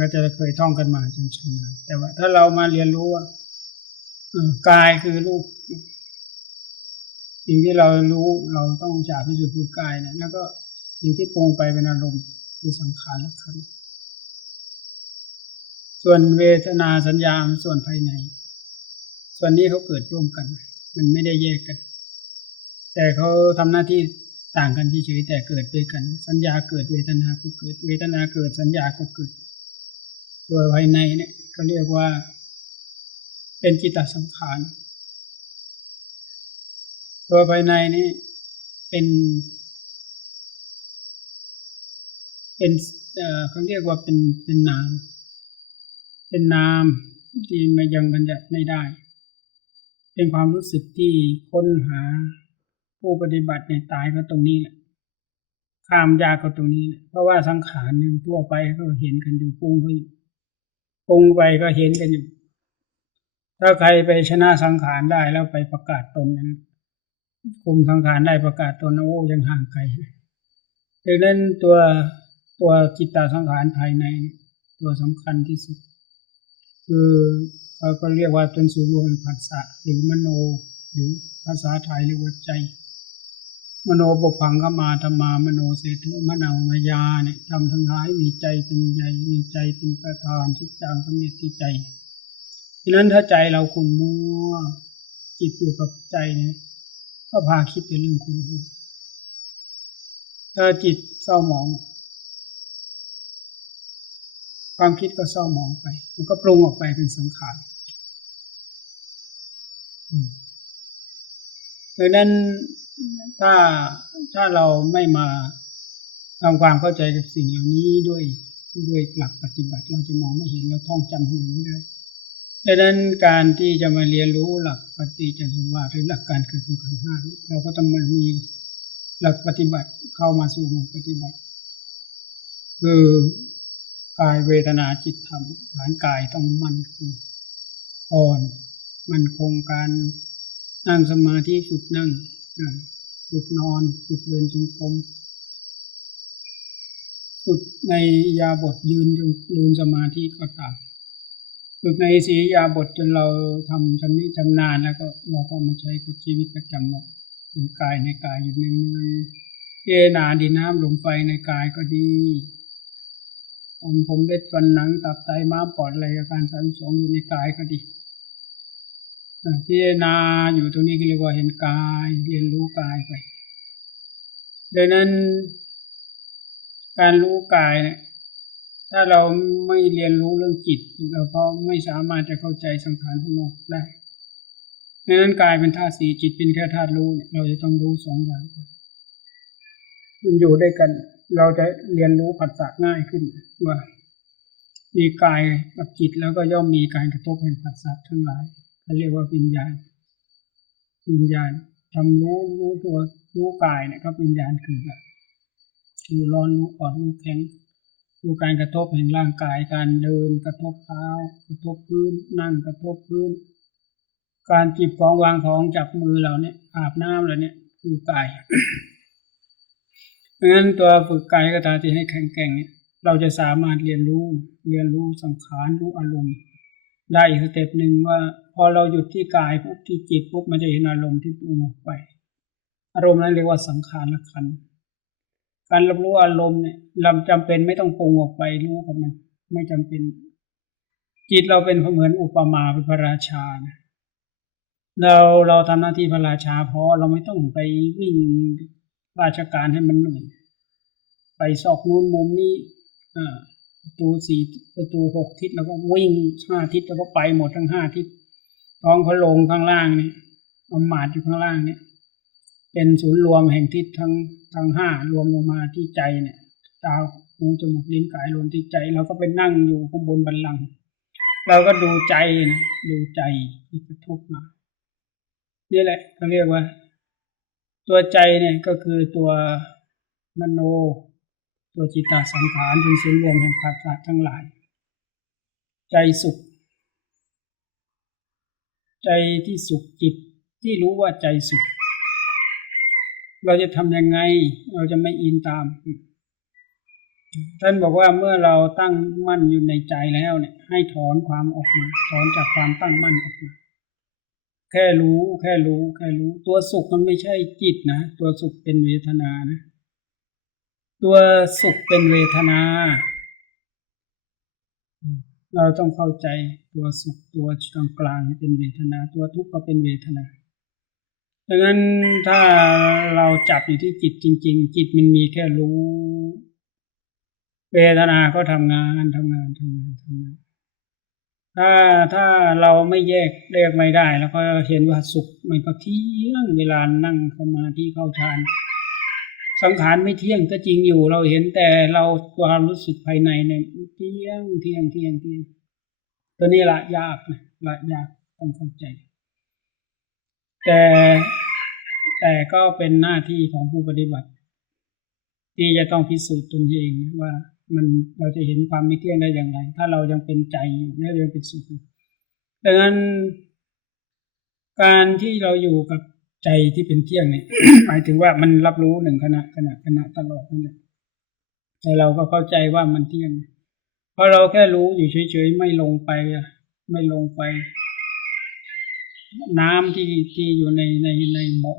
ก็จะเคยท่องกันมาจนชำนาญแต่ว่าถ้าเรามาเรียนรู้ว่ากายคือรูปสิ่งที่เรารู้เราต้องฉาบที่สุดคือกายเนี่ยแล้วก็สิ่งที่ปรุงไปเป็นอารมณ์คือสังขารและขันธ์ส่วนเวทนาสัญญาส่วนภายในส่วนนี้เขาเกิดร่วมกันมันไม่ได้แยกกันแต่เขาทำหน้าที่ต่างกันเฉยๆแต่เกิดด้วยกันสัญญาเกิดเวทนาก็เกิดเวทนาเกิดสัญญาก็เกิดตัวภายในเนี่ยเขาเรียกว่าเป็นจิตตสังขารตัวภายในนี่เป็นเขาเรียกว่าเป็นนามที่มันยังบัญญัติไม่ได้เป็นความรู้สึกที่ค้นหาผู้ปฏิบัติในตายก็ตรงนี้แหละข้ามยากก็ตรงนี้แหละเพราะว่าสังขารหนึ่งทั่วไปก็เห็นกันอยู่ปรุงก็อยู่ปรุงไปก็เห็นกันอยู่ถ้าใครไปชนะสังขารได้แล้วไปประกาศตนนั้นคุมสังขารได้ประกาศตนโอ้ยังห่างไกลดังนั้นตัวจิตตสังขารภายในตัวสำคัญที่สุดคือเขาก็เรียกว่าเป็นศูนย์รวมผัสสะหรือมโนหรือภาษาไทยเรียกว่าใจมโนบุพังขมาธรรมามโนเสตุมโนมายาเนี่ยทำทั้งหลายมีใจเป็นใหญ่มีใจเป็นประธานทุกอย่างก็มีที่ใจฉะนั้นถ้าใจเราขุ่นมัวจิตอยู่กับใจเนี่ยก็พาคิดไปเรื่องขุ่นมัวถ้าจิตเศร้าหมองความคิดก็เศร้าหมองไปมันก็ปรุงออกไปเป็นสังขารดังนั้นถ้าเราไม่มาทำความเข้าใจกับสิ่งเหล่านี้ด้วยหลักปฏิบัติเราจะมองไม่เห็นเราท่องจำไม่ได้ดังนั้นการที่จะมาเรียนรู้หลักปฏิจจสมุปบาทหรือหลักการเกิดของขันธ์ห้าเราก็ต้องมามีหลักปฏิบัติเข้ามาสู่หลักปฏิบัติคือกายเวทนาจิตธรรมฐานกายต้องมั่นคงก่อนมั่นคงการนั่งสมาธิฝึกนั่งฝึกนอนฝึกเดินจงกรมฝึกในอิริยาบถยืนสมาธิก็ตามฝึกในอิริยาบถจนเราทำชำนิชำนาญแล้วก็เราก็มาใช้กับชีวิตประจำวันเป็นกายในกายอยู่เนืองๆเจนาดินน้ำลมไฟในกายก็ดีผมเล็ดฟันหนังตับไตม้ามปอดอะไรอาการ32อยู่ในกายก็ดีพิจารณาอยู่ตรงนี้ก็เรียกว่าเห็นกายเรียนรู้กายไปดังนั้นการรู้กายเนี่ยถ้าเราไม่เรียนรู้เรื่องจิตเราก็ไม่สามารถจะเข้าใจสังขารข้างนอกได้ดังนั้นกายเป็นธาตุสี่จิตเป็นแค่ธาตุรู้เนี่ยเราจะต้องรู้สองอย่างก่อนมันอยู่ด้วยกันเราจะเรียนรู้ผัสสะง่ายขึ้นว่ามีกายกับจิตแล้วก็ย่อมมีการกระทบแห่งผัสสะทั้งหลายเขาเรียกว่าวิญญาณทำรู้ตัวรู้กายเนี่ยก็วิญญาณคือรู้ร้อนรู้อ่อนรู้แข็งรู้การกระทบแห่งร่างกายการเดินกระทบเท้ากระทบพื้นนั่งกระทบพื้น การจิบของวางของจับมือเราเนี่ยอาบน้ำเราเนี่ยคือกาย เพราะฉะนั้นตัวฝึกกายก็ตามที่ให้แข็งแกร่งเนี่ยเราจะสามารถเรียนรู้สังขารรู้อารมณ์ได้อีกสเต็ปหนึ่งว่าพอเราหยุดที่กายปุ๊บที่จิตปุ๊บมันจะเห็นอารมณ์ที่ปรุงออกไปอารมณ์นั้นเรียกว่าสังขารขันธ์การรับรู้อารมณ์เนี่ยเราจำเป็นไม่ต้องปรุงออกไปรู้กับมันไม่จำเป็นจิตเราเป็นเหมือนอุปมาเป็นพระราชานะเราทำหน้าที่พระราชาพอเราไม่ต้องไปวิ่งราชการให้มันเหนื่อยไปซอกนู้นมุมนี้ประตู4ประตู6ทิศแล้วก็วิ่ง5ทิศแล้วก็ไปหมดทั้ง5ทิศท้องพระโรงข้างล่างนี่อำมาตย์อยู่ข้างล่างเนี่ยเป็นศูนย์รวมแห่งทิศทั้ง5รวมลงมาที่ใจเนี่ยตาหูจมูกลิ้นกายรวมที่ใจเราก็ไปนั่งอยู่ข้างบนบัลลังก์เราก็ดูใจนะดูใจที่กระทบมานี่แหละเขาเรียกว่าตัวใจเนี่ยก็คือตัวมโนตัวจิตตสังขารเป็นศูนย์รวมแห่งภาษาทั้งหลายใจสุขใจที่สุขจิตที่รู้ว่าใจสุขเราจะทำยังไงเราจะไม่อินตามท่านบอกว่าเมื่อเราตั้งมั่นอยู่ในใจแล้วเนี่ยให้ถอนความออกมาถอนจากความตั้งมั่นออกมาแค่รู้ตัวสุขมันไม่ใช่จิตนะตัวสุขเป็นเวทนานะตัวสุขเป็นเวทนาเราต้องเข้าใจตัวสุขตัวกลางๆเป็นเวทนาตัวทุกข์ก็เป็นเวทนาดังนั้นถ้าเราจับอยู่ที่จิตจริงๆจิตมันมีแค่รู้เวทนาก็ทำงานถ้าเราไม่แยกไม่ได้แล้วก็เห็นว่าสุขมันก็เที่ยงเวลานั่งสมาธิเข้าฌานสังขารไม่เที่ยงก็จริงอยู่เราเห็นแต่เราความรู้สึกภายในเนี่ยเที่ยงตัวนี้ละยากต้องเข้าใจแต่ก็เป็นหน้าที่ของผู้ปฏิบัติที่จะต้องพิสูจน์ตนเองว่าเราจะเห็นความไม่เที่ยงได้อย่างไรถ้าเรายังเป็นใจอยู่และยังเป็นสุขดังนั้นการที่เราอยู่กับใจที่เป็นเที่ยงเนี่ย หมายถึงว่ามันรับรู้หนึ่งขณะตลอดนั่นแหละแต่เราก็เข้าใจว่ามันเที่ยงเพราะเราแค่รู้อยู่เฉยๆไม่ลงไปน้ำที่อยู่ในบ่อ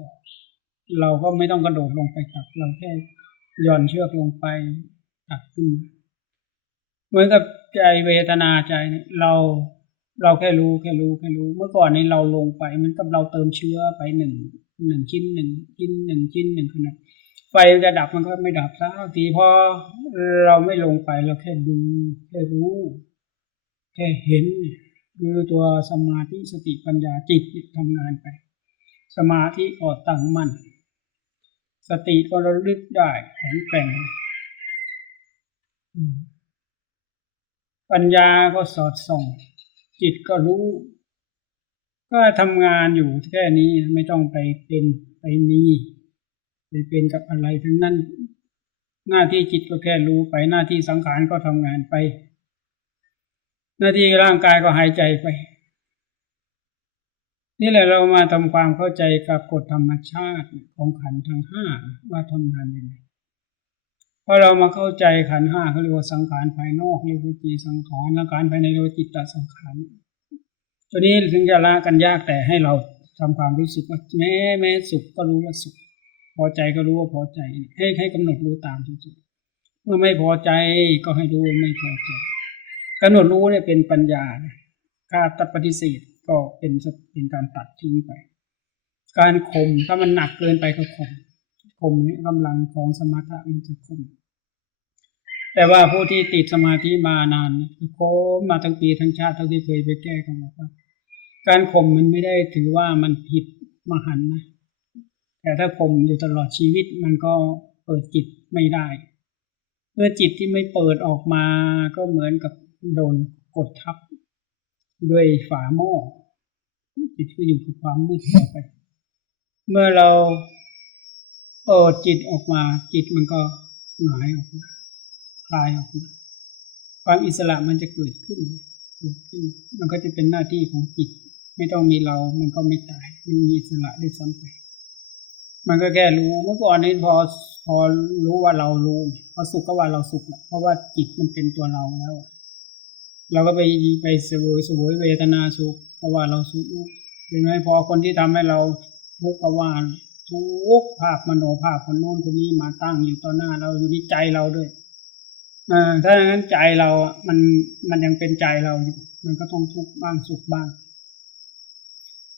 เราก็ไม่ต้องกระโดดลงไปตักเราแค่หย่อนเชือกลงไปตักขึ้นมาเหมือนกับใจเวทนาใจเนี่ยเราแค่รู้เมื่อก่อนนี้เราลงไปเหมือนกับเราเติมเชื้อไปหนึ่งชิ้นขนาดไฟมันจะดับมันก็ไม่ดับสักทีพอเราไม่ลงไปเราแค่ดูแค่รู้แค่เห็นคือตัวสมาธิสติปัญญาจิตทำงานไปสมาธิก็ตั้งมั่นสติก็ระลึกได้แข็งแกร่งปัญญาก็สอดส่องจิตก็รู้ก็ทำงานอยู่แค่นี้ไม่ต้องไปเป็นไปเป็นกับอะไรทั้งนั้นหน้าที่จิตก็แค่รู้ไปหน้าที่สังขารก็ทำงานไปหน้าที่ร่างกายก็หายใจไปนี่แหละเรามาทำความเข้าใจกับกฎธรรมชาติของขันธ์ทั้ง5ว่าทำงานยังไงพอเรามาเข้าใจขันธ์5เขาเรียกว่าสังขารภายนอกเรียกว่าจิตสังขารสังขารภายในเรียกว่าจิตตสังขารตัวนี้ถึงจะละกันยากแต่ให้เราทำความรู้สึกว่าแม้สุขก็รู้ว่าสุขพอใจก็รู้ว่าพอใจให้กำหนดรู้ตามสุดเมื่อไม่พอใจก็ให้รู้ว่าไม่พอใจกำหนดรู้เนี่ยเป็นปัญญาถ้าตัดปฏิเสธก็เป็นการตัดทิ้งไปการข่มถ้ามันหนักเกินไปก็ข่มเนี่ยกำลังของสมถะมันจะข่มแต่ว่าผู้ที่ติดสมาธิมานานข่มมาทั้งปีทั้งชาติเท่าที่เคยไปแก้กันบอกว่าการข่มมันไม่ได้ถือว่ามันผิดมหันต์นะแต่ถ้าข่มอยู่ตลอดชีวิตมันก็เปิดจิตไม่ได้เมื่อจิตที่ไม่เปิดออกมาก็เหมือนกับโดนกดทับด้วยฝาหม้อจิตก็อยู่กับความมืดต่อไปเมื่อเราเปิดจิตออกมาจิตมันก็หงายออกมาคลายออกมาความอิสระมันจะเกิดขึ้นมันก็จะเป็นหน้าที่ของจิต ไม่ต้องมีเรามันก็ไม่ตายมันมีอิสระได้ซ้ำไปมันก็แค่รู้เมื่อก่อนนี้พอรู้ว่าเรารู้พอสุขก็ว่าเราสุขเพราะว่าจิตมันเป็นตัวเราแล้วเราก็ไปเสวยเวทนาสุขก็ว่าเราสุขเห็นไหมพอคนที่ทำให้เราทุกข์ก็ว่าทุกภาพมโนภาพคนโน้นคนนี้มาตั้งอยู่ต่อหน้าเราอยู่ในใจเราด้วยถ้าอย่างนั้นใจเรามันยังเป็นใจเราอยู่มันก็ต้องทุกข์บ้างสุขบ้าง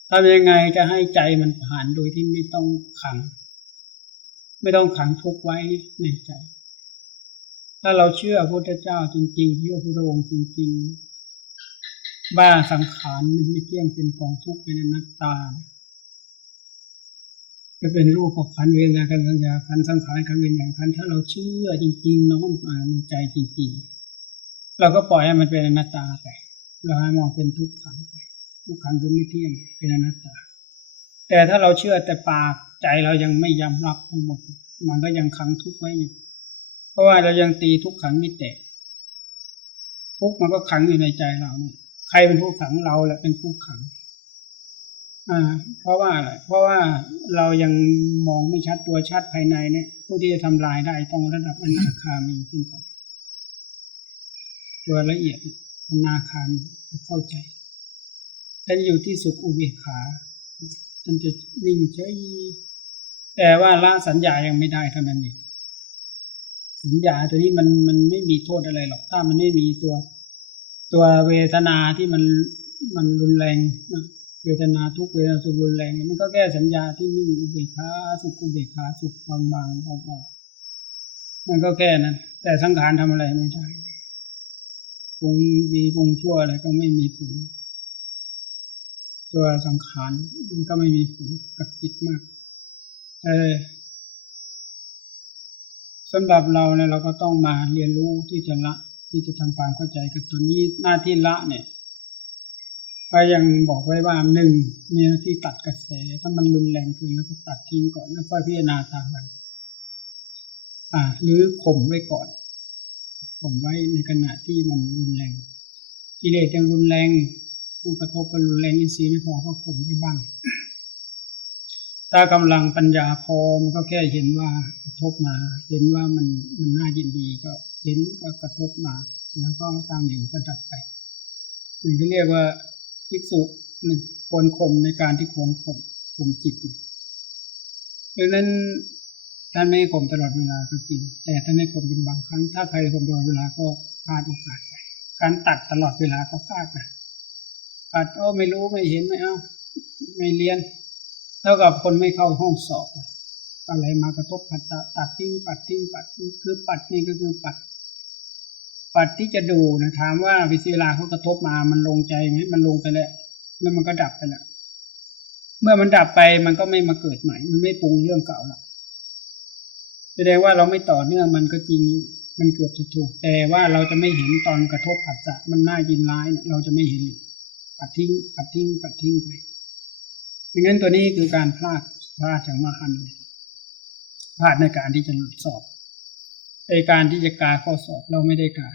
ทำยังไงจะให้ใจมันผ่านโดยที่ไม่ต้องขังทุกข์ไว้ในใจถ้าเราเชื่อพระพุทธเจ้าจริงๆเชื่อพระองค์จริงๆว่าสังขารมันไม่เที่ยงเป็นกองทุกข์เป็นอนัตตาจะเป็นรูปของขันธ์เวทนาขันธ์สัญญาขันธ์สังขารขันธ์วิญญาณขันธ์ถ้าเราเชื่อจริงๆน้อมในใจจริงๆเราก็ปล่อยให้มันเป็นอนัตตาไปเราให้มองเป็นทุกขังไปทุกขังคือไม่เที่ยงเป็นอนัตตาแต่ถ้าเราเชื่อแต่ปากใจเรายังไม่ยอมรับทั้งหมดมันก็ยังขังทุกข์ไว้อยู่เพราะว่าเรายังตีทุกขังไม่แตกทุกข์มันก็ขังอยู่ในใจเราเนี่ยใครเป็นผู้ขังเราแหละเป็นผู้ขังเพราะว่าอะไรเพราะว่าเรายังมองไม่ชัดตัวชัดภายในเนี่ยผู้ที่จะทำลายได้ต้องระดับอนาคามีขึ้นไปตัวละเอียดอนาคามีเข้าใจท่านอยู่ที่สุขอุเบกขาท่านจะนิ่งเฉยแต่ว่าละสัญญายังไม่ได้เท่านั้นเองสัญญาตัวนี้มันไม่มีโทษอะไรหรอกถ้ามันไม่มีตัวเวทนาที่มันรุนแรงเวทนาทุกเวทนาสุขรุนแรงมันก็แค่สัญญาที่นิ่งอุเบกขาสุขอุเบกขาสุขบางๆเบาๆมันก็แค่นั้นแต่สังขารทำอะไรไม่ได้ปรุงดีปรุงชั่วอะไรก็ไม่มีผลตัวสังขารมันก็ไม่มีผลกับจิตมากสำหรับเราเนี่ยเราก็ต้องมาเรียนรู้ที่จะละที่จะทำความเข้าใจกับตัวนี้หน้าที่ละเนี่ยก็ยังบอกไว้ว่าหนึ่งมีหน้าที่ตัดกระแสถ้ามันรุนแรงเกินแล้วก็ตัดทิ้งก่อนแล้วค่อยพิจารณาตามหลังหรือข่มไว้ก่อนข่มไว้ในขณะที่มันรุนแรงกิเลสยังรุนแรงผู้กระทบก็รุนแรงอินทรีย์ไม่พอก็ข่มไว้บ้างถ้ากำลังปัญญาพอมันก็แค่เห็นว่ากระทบมาเห็นว่ามันน่ายินดีก็เห็นก็กระทบมาแล้วก็ตั้งอยู่ก็ดับไปมันก็เรียกว่าภิกษุควรข่มในการที่ควรข่มจิตดังนั้นท่านไม่ข่มตลอดเวลาก็จริงแต่ท่านให้ข่มเป็นบางครั้งถ้าใครข่มตลอดเวลาก็พลาดโอกาสไปการตัดตลอดเวลาก็พลาดนะตัดไม่รู้ไม่เห็นไม่เอาไม่เรียนเท่ากับคนไม่เข้าห้องสอบอะไรมากระทบปัดตัดทิ้งปัดทิ้งคือปัดนี่ก็คือปัดที่จะดูนะถามว่าวิเวลาเขากระทบมามันลงใจไหมมันลงไปแล้วมันก็ดับไปแล้วเมื่อมันดับไปมันก็ไม่มาเกิดใหม่มันไม่ปรุงเรื่องเก่าละแสดงว่าเราไม่ต่อเนื่องมันก็จริงอยู่มันเกือบจะถูกแต่ว่าเราจะไม่เห็นตอนกระทบผัสสะมันน่ายินร้ายเราจะไม่เห็นปัดทิ้งไปดังนั้นตัวนี้คือการพลาดอย่างมหันต์เลยพลาดในการที่จะหลุดสอบในการที่จะกาข้อสอบเราไม่ได้กา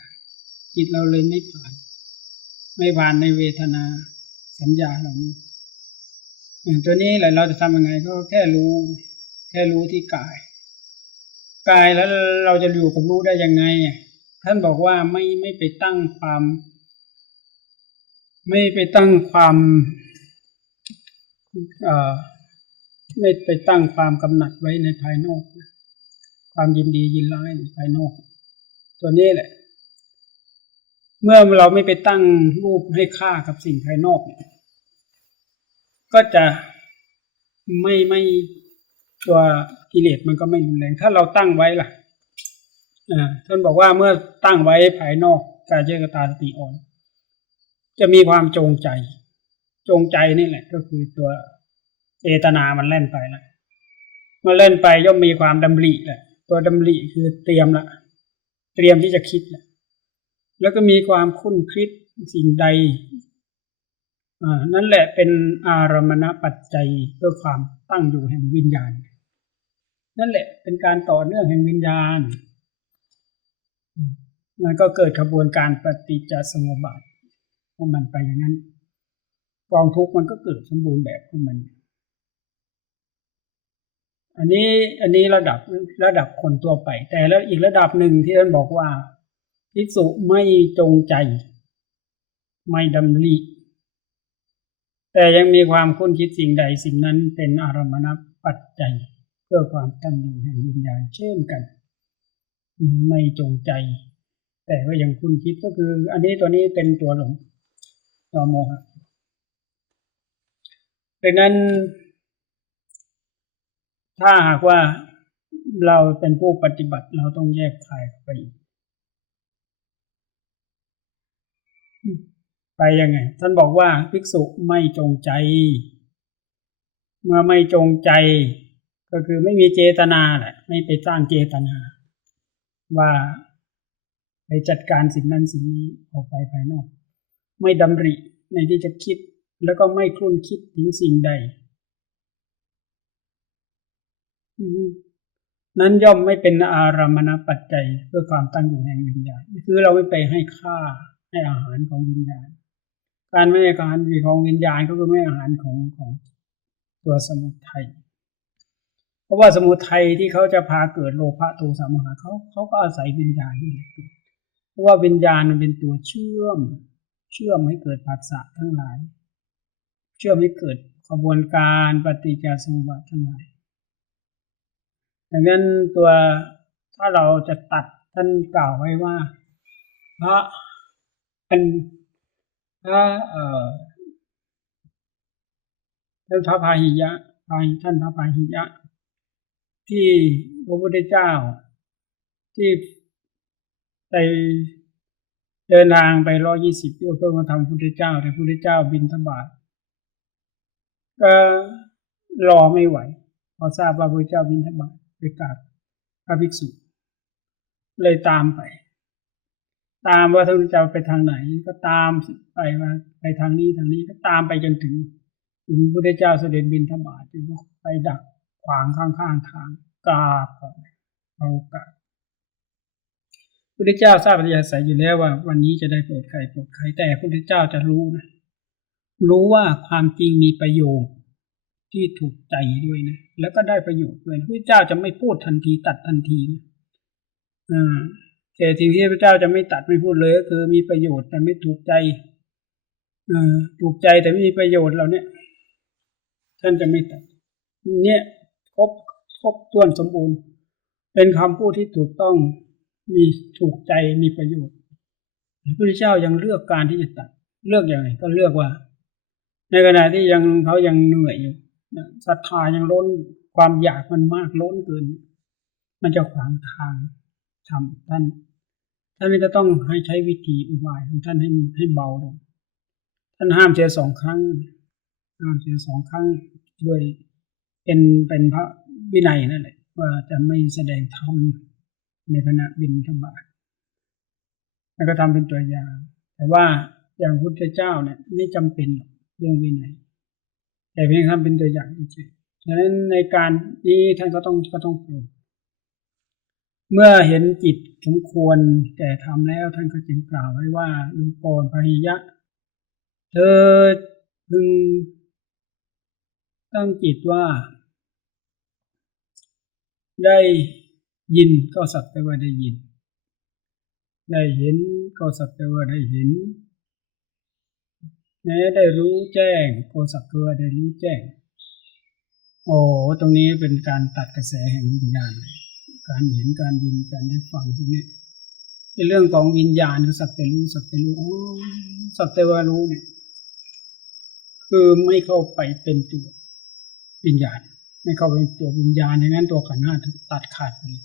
จิตเราเลยไม่ผ่านในเวทนาสัญญาเหล่านี้ตัวนี้แหละเราจะทำยังไงก็แค่รู้ที่กายแล้วเราจะอยู่กับรู้ได้ยังไงท่านบอกว่าไม่ไปตั้งความไม่ไปตั้งความกำหนัดไว้ในภายนอกความยินดียินร้ายในภายนอกตัวนี้แหละเมื่อเราไม่ไปตั้งรูปให้ค่ากับสิ่งภายนอกก็จะไม่ตัวกิเลสมันก็ไม่รุนแรงถ้าเราตั้งไว้ล่ะท่านบอกว่าเมื่อตั้งไว้ภายนอกกายเจตตาสติอ่อนจะมีความจงใจนี่แหละก็คือตัวเจตนามันเล่นไปแล้วเมื่อเล่นไปย่อมมีความดำริแหละตัวดำริคือเตรียมที่จะคิดแล้วก็มีความคุ้นคิดสิ่งใดนั่นแหละเป็นอารมณปัจจัยเพื่อความตั้งอยู่แห่งวิญญาณนั่นแหละเป็นการต่อเนื่องแห่งวิญญาณมันก็เกิดกระบวนการปฏิจจสมุปบาทของมันไปอย่างนั้น กองทุกข์มันก็เกิดสมบูรณ์แบบของมันอันนี้ระดับคนตัวไปแต่แล้วอีกระดับหนึ่งที่ท่านบอกว่าภิกษุไม่จงใจไม่ดำริแต่ยังมีความคุ้นคิดสิ่งใดสิ่งนั้นเป็นอารมณปัจจัยเพื่อความตั้งอยู่แห่งวิญญาณเช่นกันไม่จงใจแต่ก็ยังคุ้นคิดก็คืออันนี้ตัวนี้เป็นตัวหลงตัวโมหะดังนั้นถ้าหากว่าเราเป็นผู้ปฏิบัติเราต้องแยกคายไปยังไงท่านบอกว่าภิกษุไม่จงใจเมื่อไม่จงใจก็คือไม่มีเจตนาแหละไม่ไปสร้างเจตนาว่าไปจัดการสิ่งนั้นสิ่งนี้ออกไปภายนอกไม่ดำริในที่จะคิดแล้วก็ไม่ครุ่นคิดถึงสิ่งใดนั้นย่อมไม่เป็นอารมณปัจจัยเพื่อความตั้งอยู่แห่งวิญญาณคือเราไม่ไปให้ค่าให้อาหารของวิญญาณการไม่ให้อาหารของวิญญาณก็คือไม่อาหารของตัวสมุทัยเพราะว่าสมุทัยที่เขาจะพาเกิดโลภะโทสะโมหะเขาก็อาศัยวิญญาณนี่แหละเพราะว่าวิญญาณมันเป็นตัวเชื่อมให้เกิดผัสสะทั้งหลายเชื่อมให้เกิดกระบวนการปฏิจจสมุปบาททั้งหลายดังนั้นตัวถ้าเราจะตัดท่านกล่าวไว้ว่าพระท่านพระพาหิยะท่านพระพาหิยะที่พระพุทธเจ้าที่ไปเดินทางไป120 โยชน์เพื่อมาทำพระพุทธเจ้าแต่พระพุทธเจ้าบิณฑบาตก็รอไม่ไหวพอทราบว่าพระพุทธเจ้าบิณฑบาตไปกราบพระภิกษุเลยตามไปว่าท่านจะไปทางไหนก็ตามไปทางนี้ก็ตามไปจนถึงพระพุทธเจ้าเสด็จบิณฑบาตอยู่ก็ไปดักขวางข้างๆทางกราบเอากราบพระพุทธเจ้าทราบอัธยาศัยอยู่แล้วว่าวันนี้จะได้โปรดใครแต่พระพุทธเจ้าจะรู้ว่าความจริงมีประโยชน์ที่ถูกใจด้วยนะแล้วก็ได้ประโยชน์ด้วยพระพุทธเจ้าจะไม่พูดทันทีตัดทันทีนะแต่สิ่งที่พระเจ้าจะไม่ตัดไม่พูดเลยก็คือมีประโยชน์แต่ไม่ถูกใจถูกใจแต่ไม่มีประโยชน์เราเนี่ยท่านจะไม่ตัดเนี่ยครบถ้วนสมบูรณ์เป็นคำพูดที่ถูกต้องมีถูกใจมีประโยชน์พระพุทธเจ้ายังเลือกการที่จะตัดเลือกอย่างไรก็เลือกว่าในขณะที่เขายังเหนื่อยอยู่ศรัทธายังล้นความอยากมันมากล้นเกินมันจะขวางทางทำท่านไม่จะต้องให้ใช้วิธีอุบายของท่านให้เบาลงท่านห้ามเสีย2 ครั้งด้วยเป็นพระวินัยนั่นแหละว่าจะไม่แสดงธรรมในขณะบิณฑบาตแล้วก็ทำเป็นตัวอย่างแต่ว่าอย่างพุทธเจ้าเนี่ยไม่จำเป็นเรื่องวินัยแต่เพียงทำเป็นตัวอย่างเฉยๆฉะนั้นในการนี้ท่านก็ต้องโปรดเมื่อเห็นจิตสมควรแก่ธรรมแล้วท่านก็จึงกล่าวไว้ว่าดูก่อนพาหิยะเธอพึงตั้งจิตว่าได้ยินก็สักแต่ว่าได้ยินได้เห็นก็สักแต่ว่าได้เห็นแม้ได้รู้แจ้งก็สักแต่ว่าได้รู้แจ้งตรงนี้เป็นการตัดกระแสแห่งวิญญาณการเห็นการยินการได้ฟังพวกนี้ในเรื่องของวิญญาณก็สักแต่รู้สักแต่ว่ารู้เนี่ยคือไม่เข้าไปเป็นตัววิญญาณไม่เข้าไปเป็นตัววิญญาณอย่างนั้นตัวขันธ์ 5ถูกตัดขาดไปเลย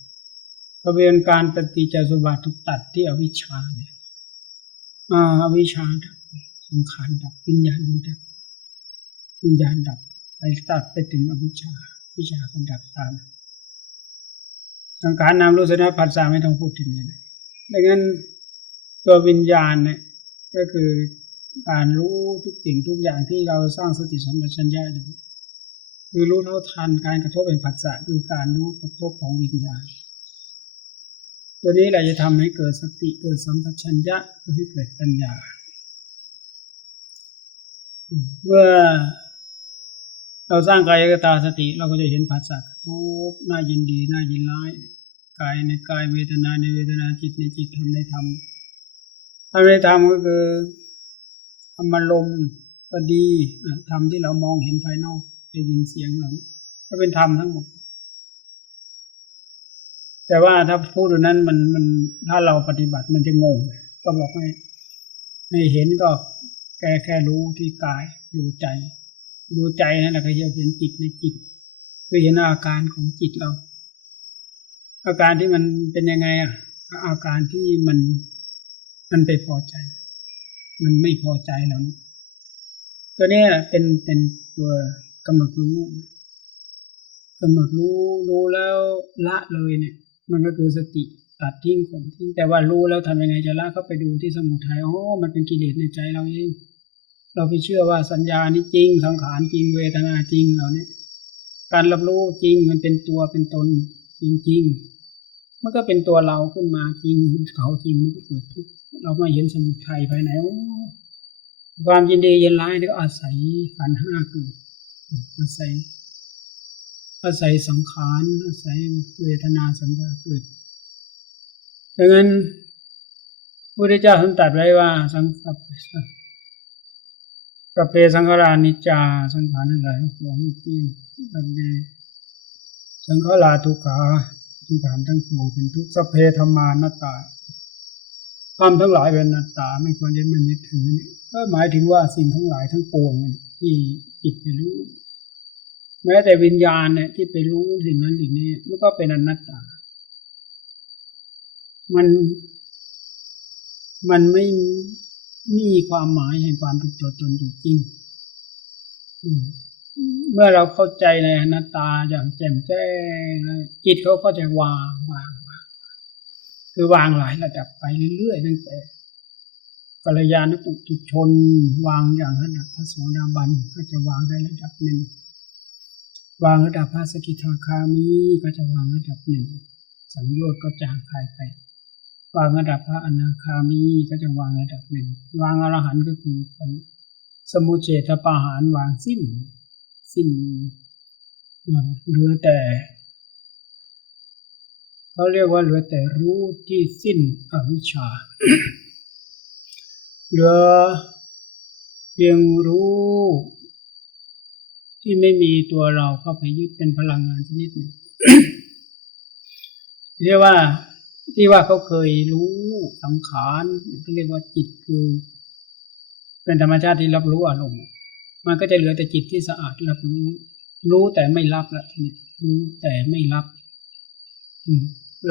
ก็เป็นการปฏิจจสมุปบาทถูกตัดที่อวิชชาเนี่ยอวิชชาดับสังขารดับวิญญาณดับไปตัดไปถึงอวิชชาวิชชาก็ดับตามสังขารนามรูปสัญญาผัสสะไม่ต้องพูดถึงเลยนะดังนั้นตัววิญญาณเนี่ยก็คือการรู้ทุกสิ่งทุกอย่างที่เราสร้างสติสัมปชัญญะอยู่คือรู้เท่าทันการกระทบแห่งผัสสะคือการรู้กระทบของวิญญาณตัวนี้แหละจะทำให้เกิดสติเกิดสัมปชัญญะเพื่อให้เกิดปัญญา เมื่อเราสร้างกายตาสติเราก็จะเห็นผัสสะทุกน่ายินดีน่ายินร้ายกายในกายเวทนาในเวทนาจิตในจิตธรรมในธรรมธรรมในธรรมก็คือธรรมารมณ์ก็ดีธรรมที่เรามองเห็นภายนอกได้ยินเสียงเราก็เป็นธรรมทั้งหมดแต่ว่าถ้าพูดอย่างนั้นมันถ้าเราปฏิบัติมันจะงงก็บอกให้เห็นก็แค่รู้ที่กายดูใจนั่นแหละก็จะเห็นจิตในจิตคือเห็นอาการของจิตเราอาการที่มันเป็นยังไงอาการที่มันไปพอใจมันไม่พอใจเราตัวนี้เป็นตัวกำหนดรู้แล้วละเลยเนี่ยมันก็คือสติตัดทิ้งของทิ้งแต่ว่ารู้แล้วทำยังไงจะละก็ไปดูที่สมุทัยมันเป็นกิเลสในใจเราเองเราไปเชื่อว่าสัญญานี้จริงสังขารจริงเวทนาจริงเราเนี่ยการรับรู้จริงมันเป็นตัวเป็นตนจริงๆมันก็เป็นตัวเราขึ้นมาจริงเขาจริงมันก็เกิดทุกข์เรามาเห็นสมุทัยภายในความยินดียินร้ายนี่ก็อาศัยขันธ์ห้าเกิดอาศัยสังขารอาศัยเวทนาสัญญาเกิดดังนั้นพระพุทธเจ้าท่านตรัสไว้ว่าสังขารกัปเปสังขารานิจจาสังขารทั้งหลายของไม่เที่ยงกัปเปสังขาราทุกขาสังขารทั้งปวงเป็นทุกข์สัพเพธัมมานัตตาธรรมทั้งหลายเป็นอนัตตาไม่ควรยึดมั่นยึดถือก็หมายถึงว่าสิ่งทั้งหลายทั้งปวงที่จิตไปรู้แม้แต่วิญญาณเนี่ยที่ไปรู้สิ่งนั้นสิ่งนี้มันก็เป็นอนัตตามันไม่มีความหมายแห่งความเป็นตัวตนอยู่จริงเมื่อเราเข้าใจในอนัตตาอย่างแจ่มแจ้งจิตเขาก็จะวางคือวางหลายระดับไปเรื่อยๆตั้งแต่กัลยาณปุถุชนวางอย่างระดับพระโสดาบันก็จะวางได้ระดับหนึ่งวางระดับพระสกิทาคามีก็จะวางระดับหนึ่งสังโยชน์ก็จางคายไปวางระดับพระอนาคามีก็จะวางระดับหนึ่งวางอรหันต์ก็คือสมุเฉทปาหารวางสิ้นเหลือแต่เขาเรียกว่าเหลือแต่รู้ที่สิ้นอวิชชา เหลือเพียงรู้ที่ไม่มีตัวเราเข้าไปยึดเป็นพลังงานชนิดหนึ่ง เรียกว่าที่ว่าเขาเคยรู้สังขารก็เรียกว่าจิตคือเป็นธรรมชาติที่รับรู้อารมณ์มันก็จะเหลือแต่จิตที่สะอาดรับรู้แต่ไม่รับละทีนี้รู้แต่ไม่รับ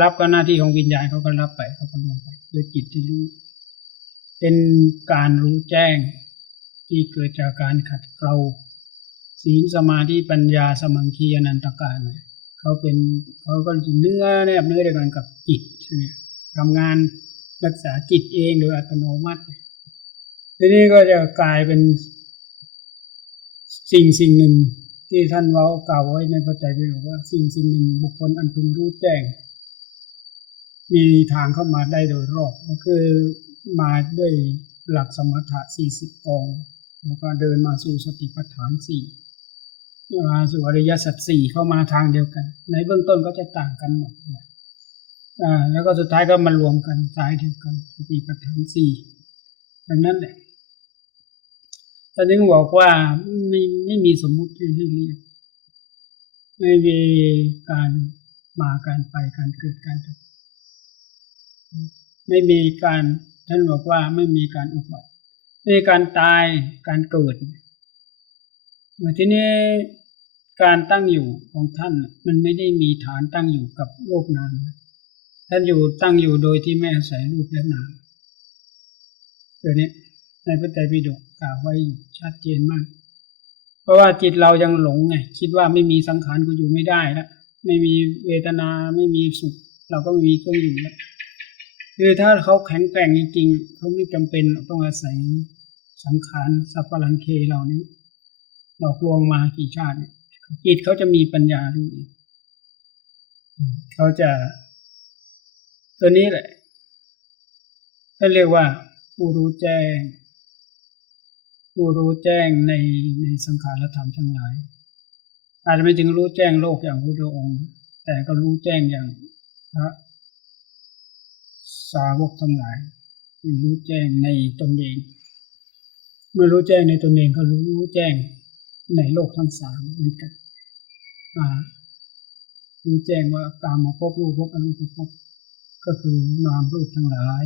รับก็หน้าที่ของวิญญาณเขาก็รับไปเขาก็ลงไปโดยจิตที่รู้เป็นการรู้แจ้งที่เกิดจากการขัดเกลาศีลสมาธิปัญญาสมังคีอนันตการเขาก็เนื้อเดียวกันกับจิตเนี่ยทำงานรักษาจิตเองโดยอัตโนมัติทีนี้ก็จะกลายเป็นสิ่งหนึ่งที่ท่านเว้ากล่าวไว้ในพระไตรปิฎกว่าสิ่งหนึ่งบุคคลอันพึงรู้แจ้งมีทางเข้ามาได้โดยรอบก็คือมาด้วยหลักสมถะ40 กองแล้วก็เดินมาสู่สติปัฏฐาน4มาสู่อริยสัจ4เข้ามาทางเดียวกันในเบื้องต้นก็จะต่างกันหมดแล้วก็สุดท้ายก็มารวมกันสายเดียวกันสติปัฏฐาน4ดังนั้นแหละท่านจึงบอกว่าไม่มีสมมุติให้เรียกไม่มีการมาการไปการเกิดการดับไม่มีการท่านบอกว่าไม่มีการอุบัติไม่มีการตายการเกิดทีนี้การตั้งอยู่ของท่านมันไม่ได้มีฐานตั้งอยู่กับโลกนามท่านตั้งอยู่โดยที่ไม่อาศัยรูปและนามตัวนี้ในพระไตรปิฎกกล่าวไว้ชัดเจนมากเพราะว่าจิตเรายังหลงไงคิดว่าไม่มีสังขารก็อยู่ไม่ได้แล้วไม่มีเวทนาไม่มีสุขเราก็ไม่มีเครื่องอยู่แล้วคือถ้าเขาแข็งแกร่งจริงๆเขาไม่จำเป็นต้องอาศัยสังขารสัพพลังเคเหล่านี้หลอกลวงมากี่ชาติจิตเขาจะมีปัญญาดูอีกเขาจะตัวนี้แหละเขาเรียกว่าผู้รู้แจ้ง ผู้รู้แจ้งในสังขารธรรมทั้งหลายอาจจะไม่ถึงรู้แจ้งโลกอย่างพุทธองค์แต่ก็รู้แจ้งอย่างพระสาวกทั้งหลายคือรู้แจ้งในตนเองเมื่อรู้แจ้งในตนเองก็รู้แจ้งในโลกทั้งสามเหมือนกันรู้แจ้งว่ากามภพรูปภพอรูปภพก็คือนามรูปทั้งหลาย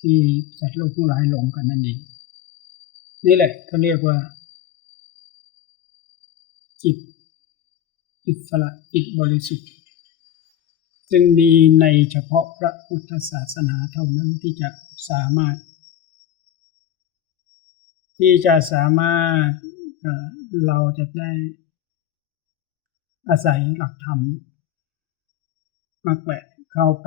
ที่สัตว์โลกทั้งหลายหลงกันนั่นเองนี่แหละเขาเรียกว่าจิตอิสระจิตบริสุทธิ์ซึ่งมีในเฉพาะพระพุทธศาสนาเท่านั้นที่จะสามารถเราจะได้อาศัยหลักธรรมมาแกะเข้าไป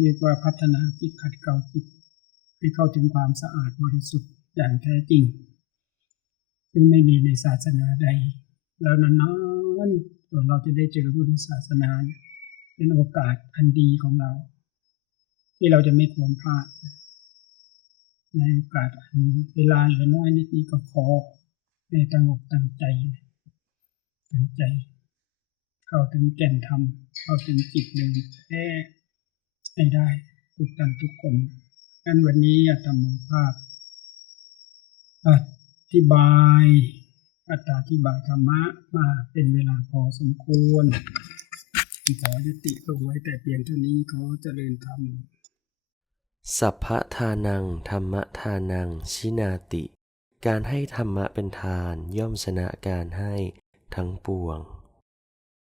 เรียกว่าพัฒนาจิตขัดเกลาจิตให้เข้าถึงความสะอาดบริสุทธิ์อย่างแท้จริงซึ่งไม่มีในศาสนาใดแล้วนั้นๆส่วนเราจะได้เจอพุทธศาสนาเป็นโอกาสอันดีของเราที่เราจะไม่ควรพลาดในโอกาสอันเวลาเหลือน้อยนิดนี้ก็ขอให้ตั้งอกตั้งใจเข้าถึงแก่นธรรมเข้าถึงจิตเดิมแท้ให้ได้ทุกท่านทุกคนงั้นวันนี้อาตมาภาพอธิบายธรรมะมาเป็นเวลาพอสมควรขอยุติลงไว้แต่เพียงเท่านี้ขอเจริญธรรมสัพพะทานังธรรมทานังชินาติการให้ธรรมะเป็นทานย่อมชนะการให้ทั้งปวง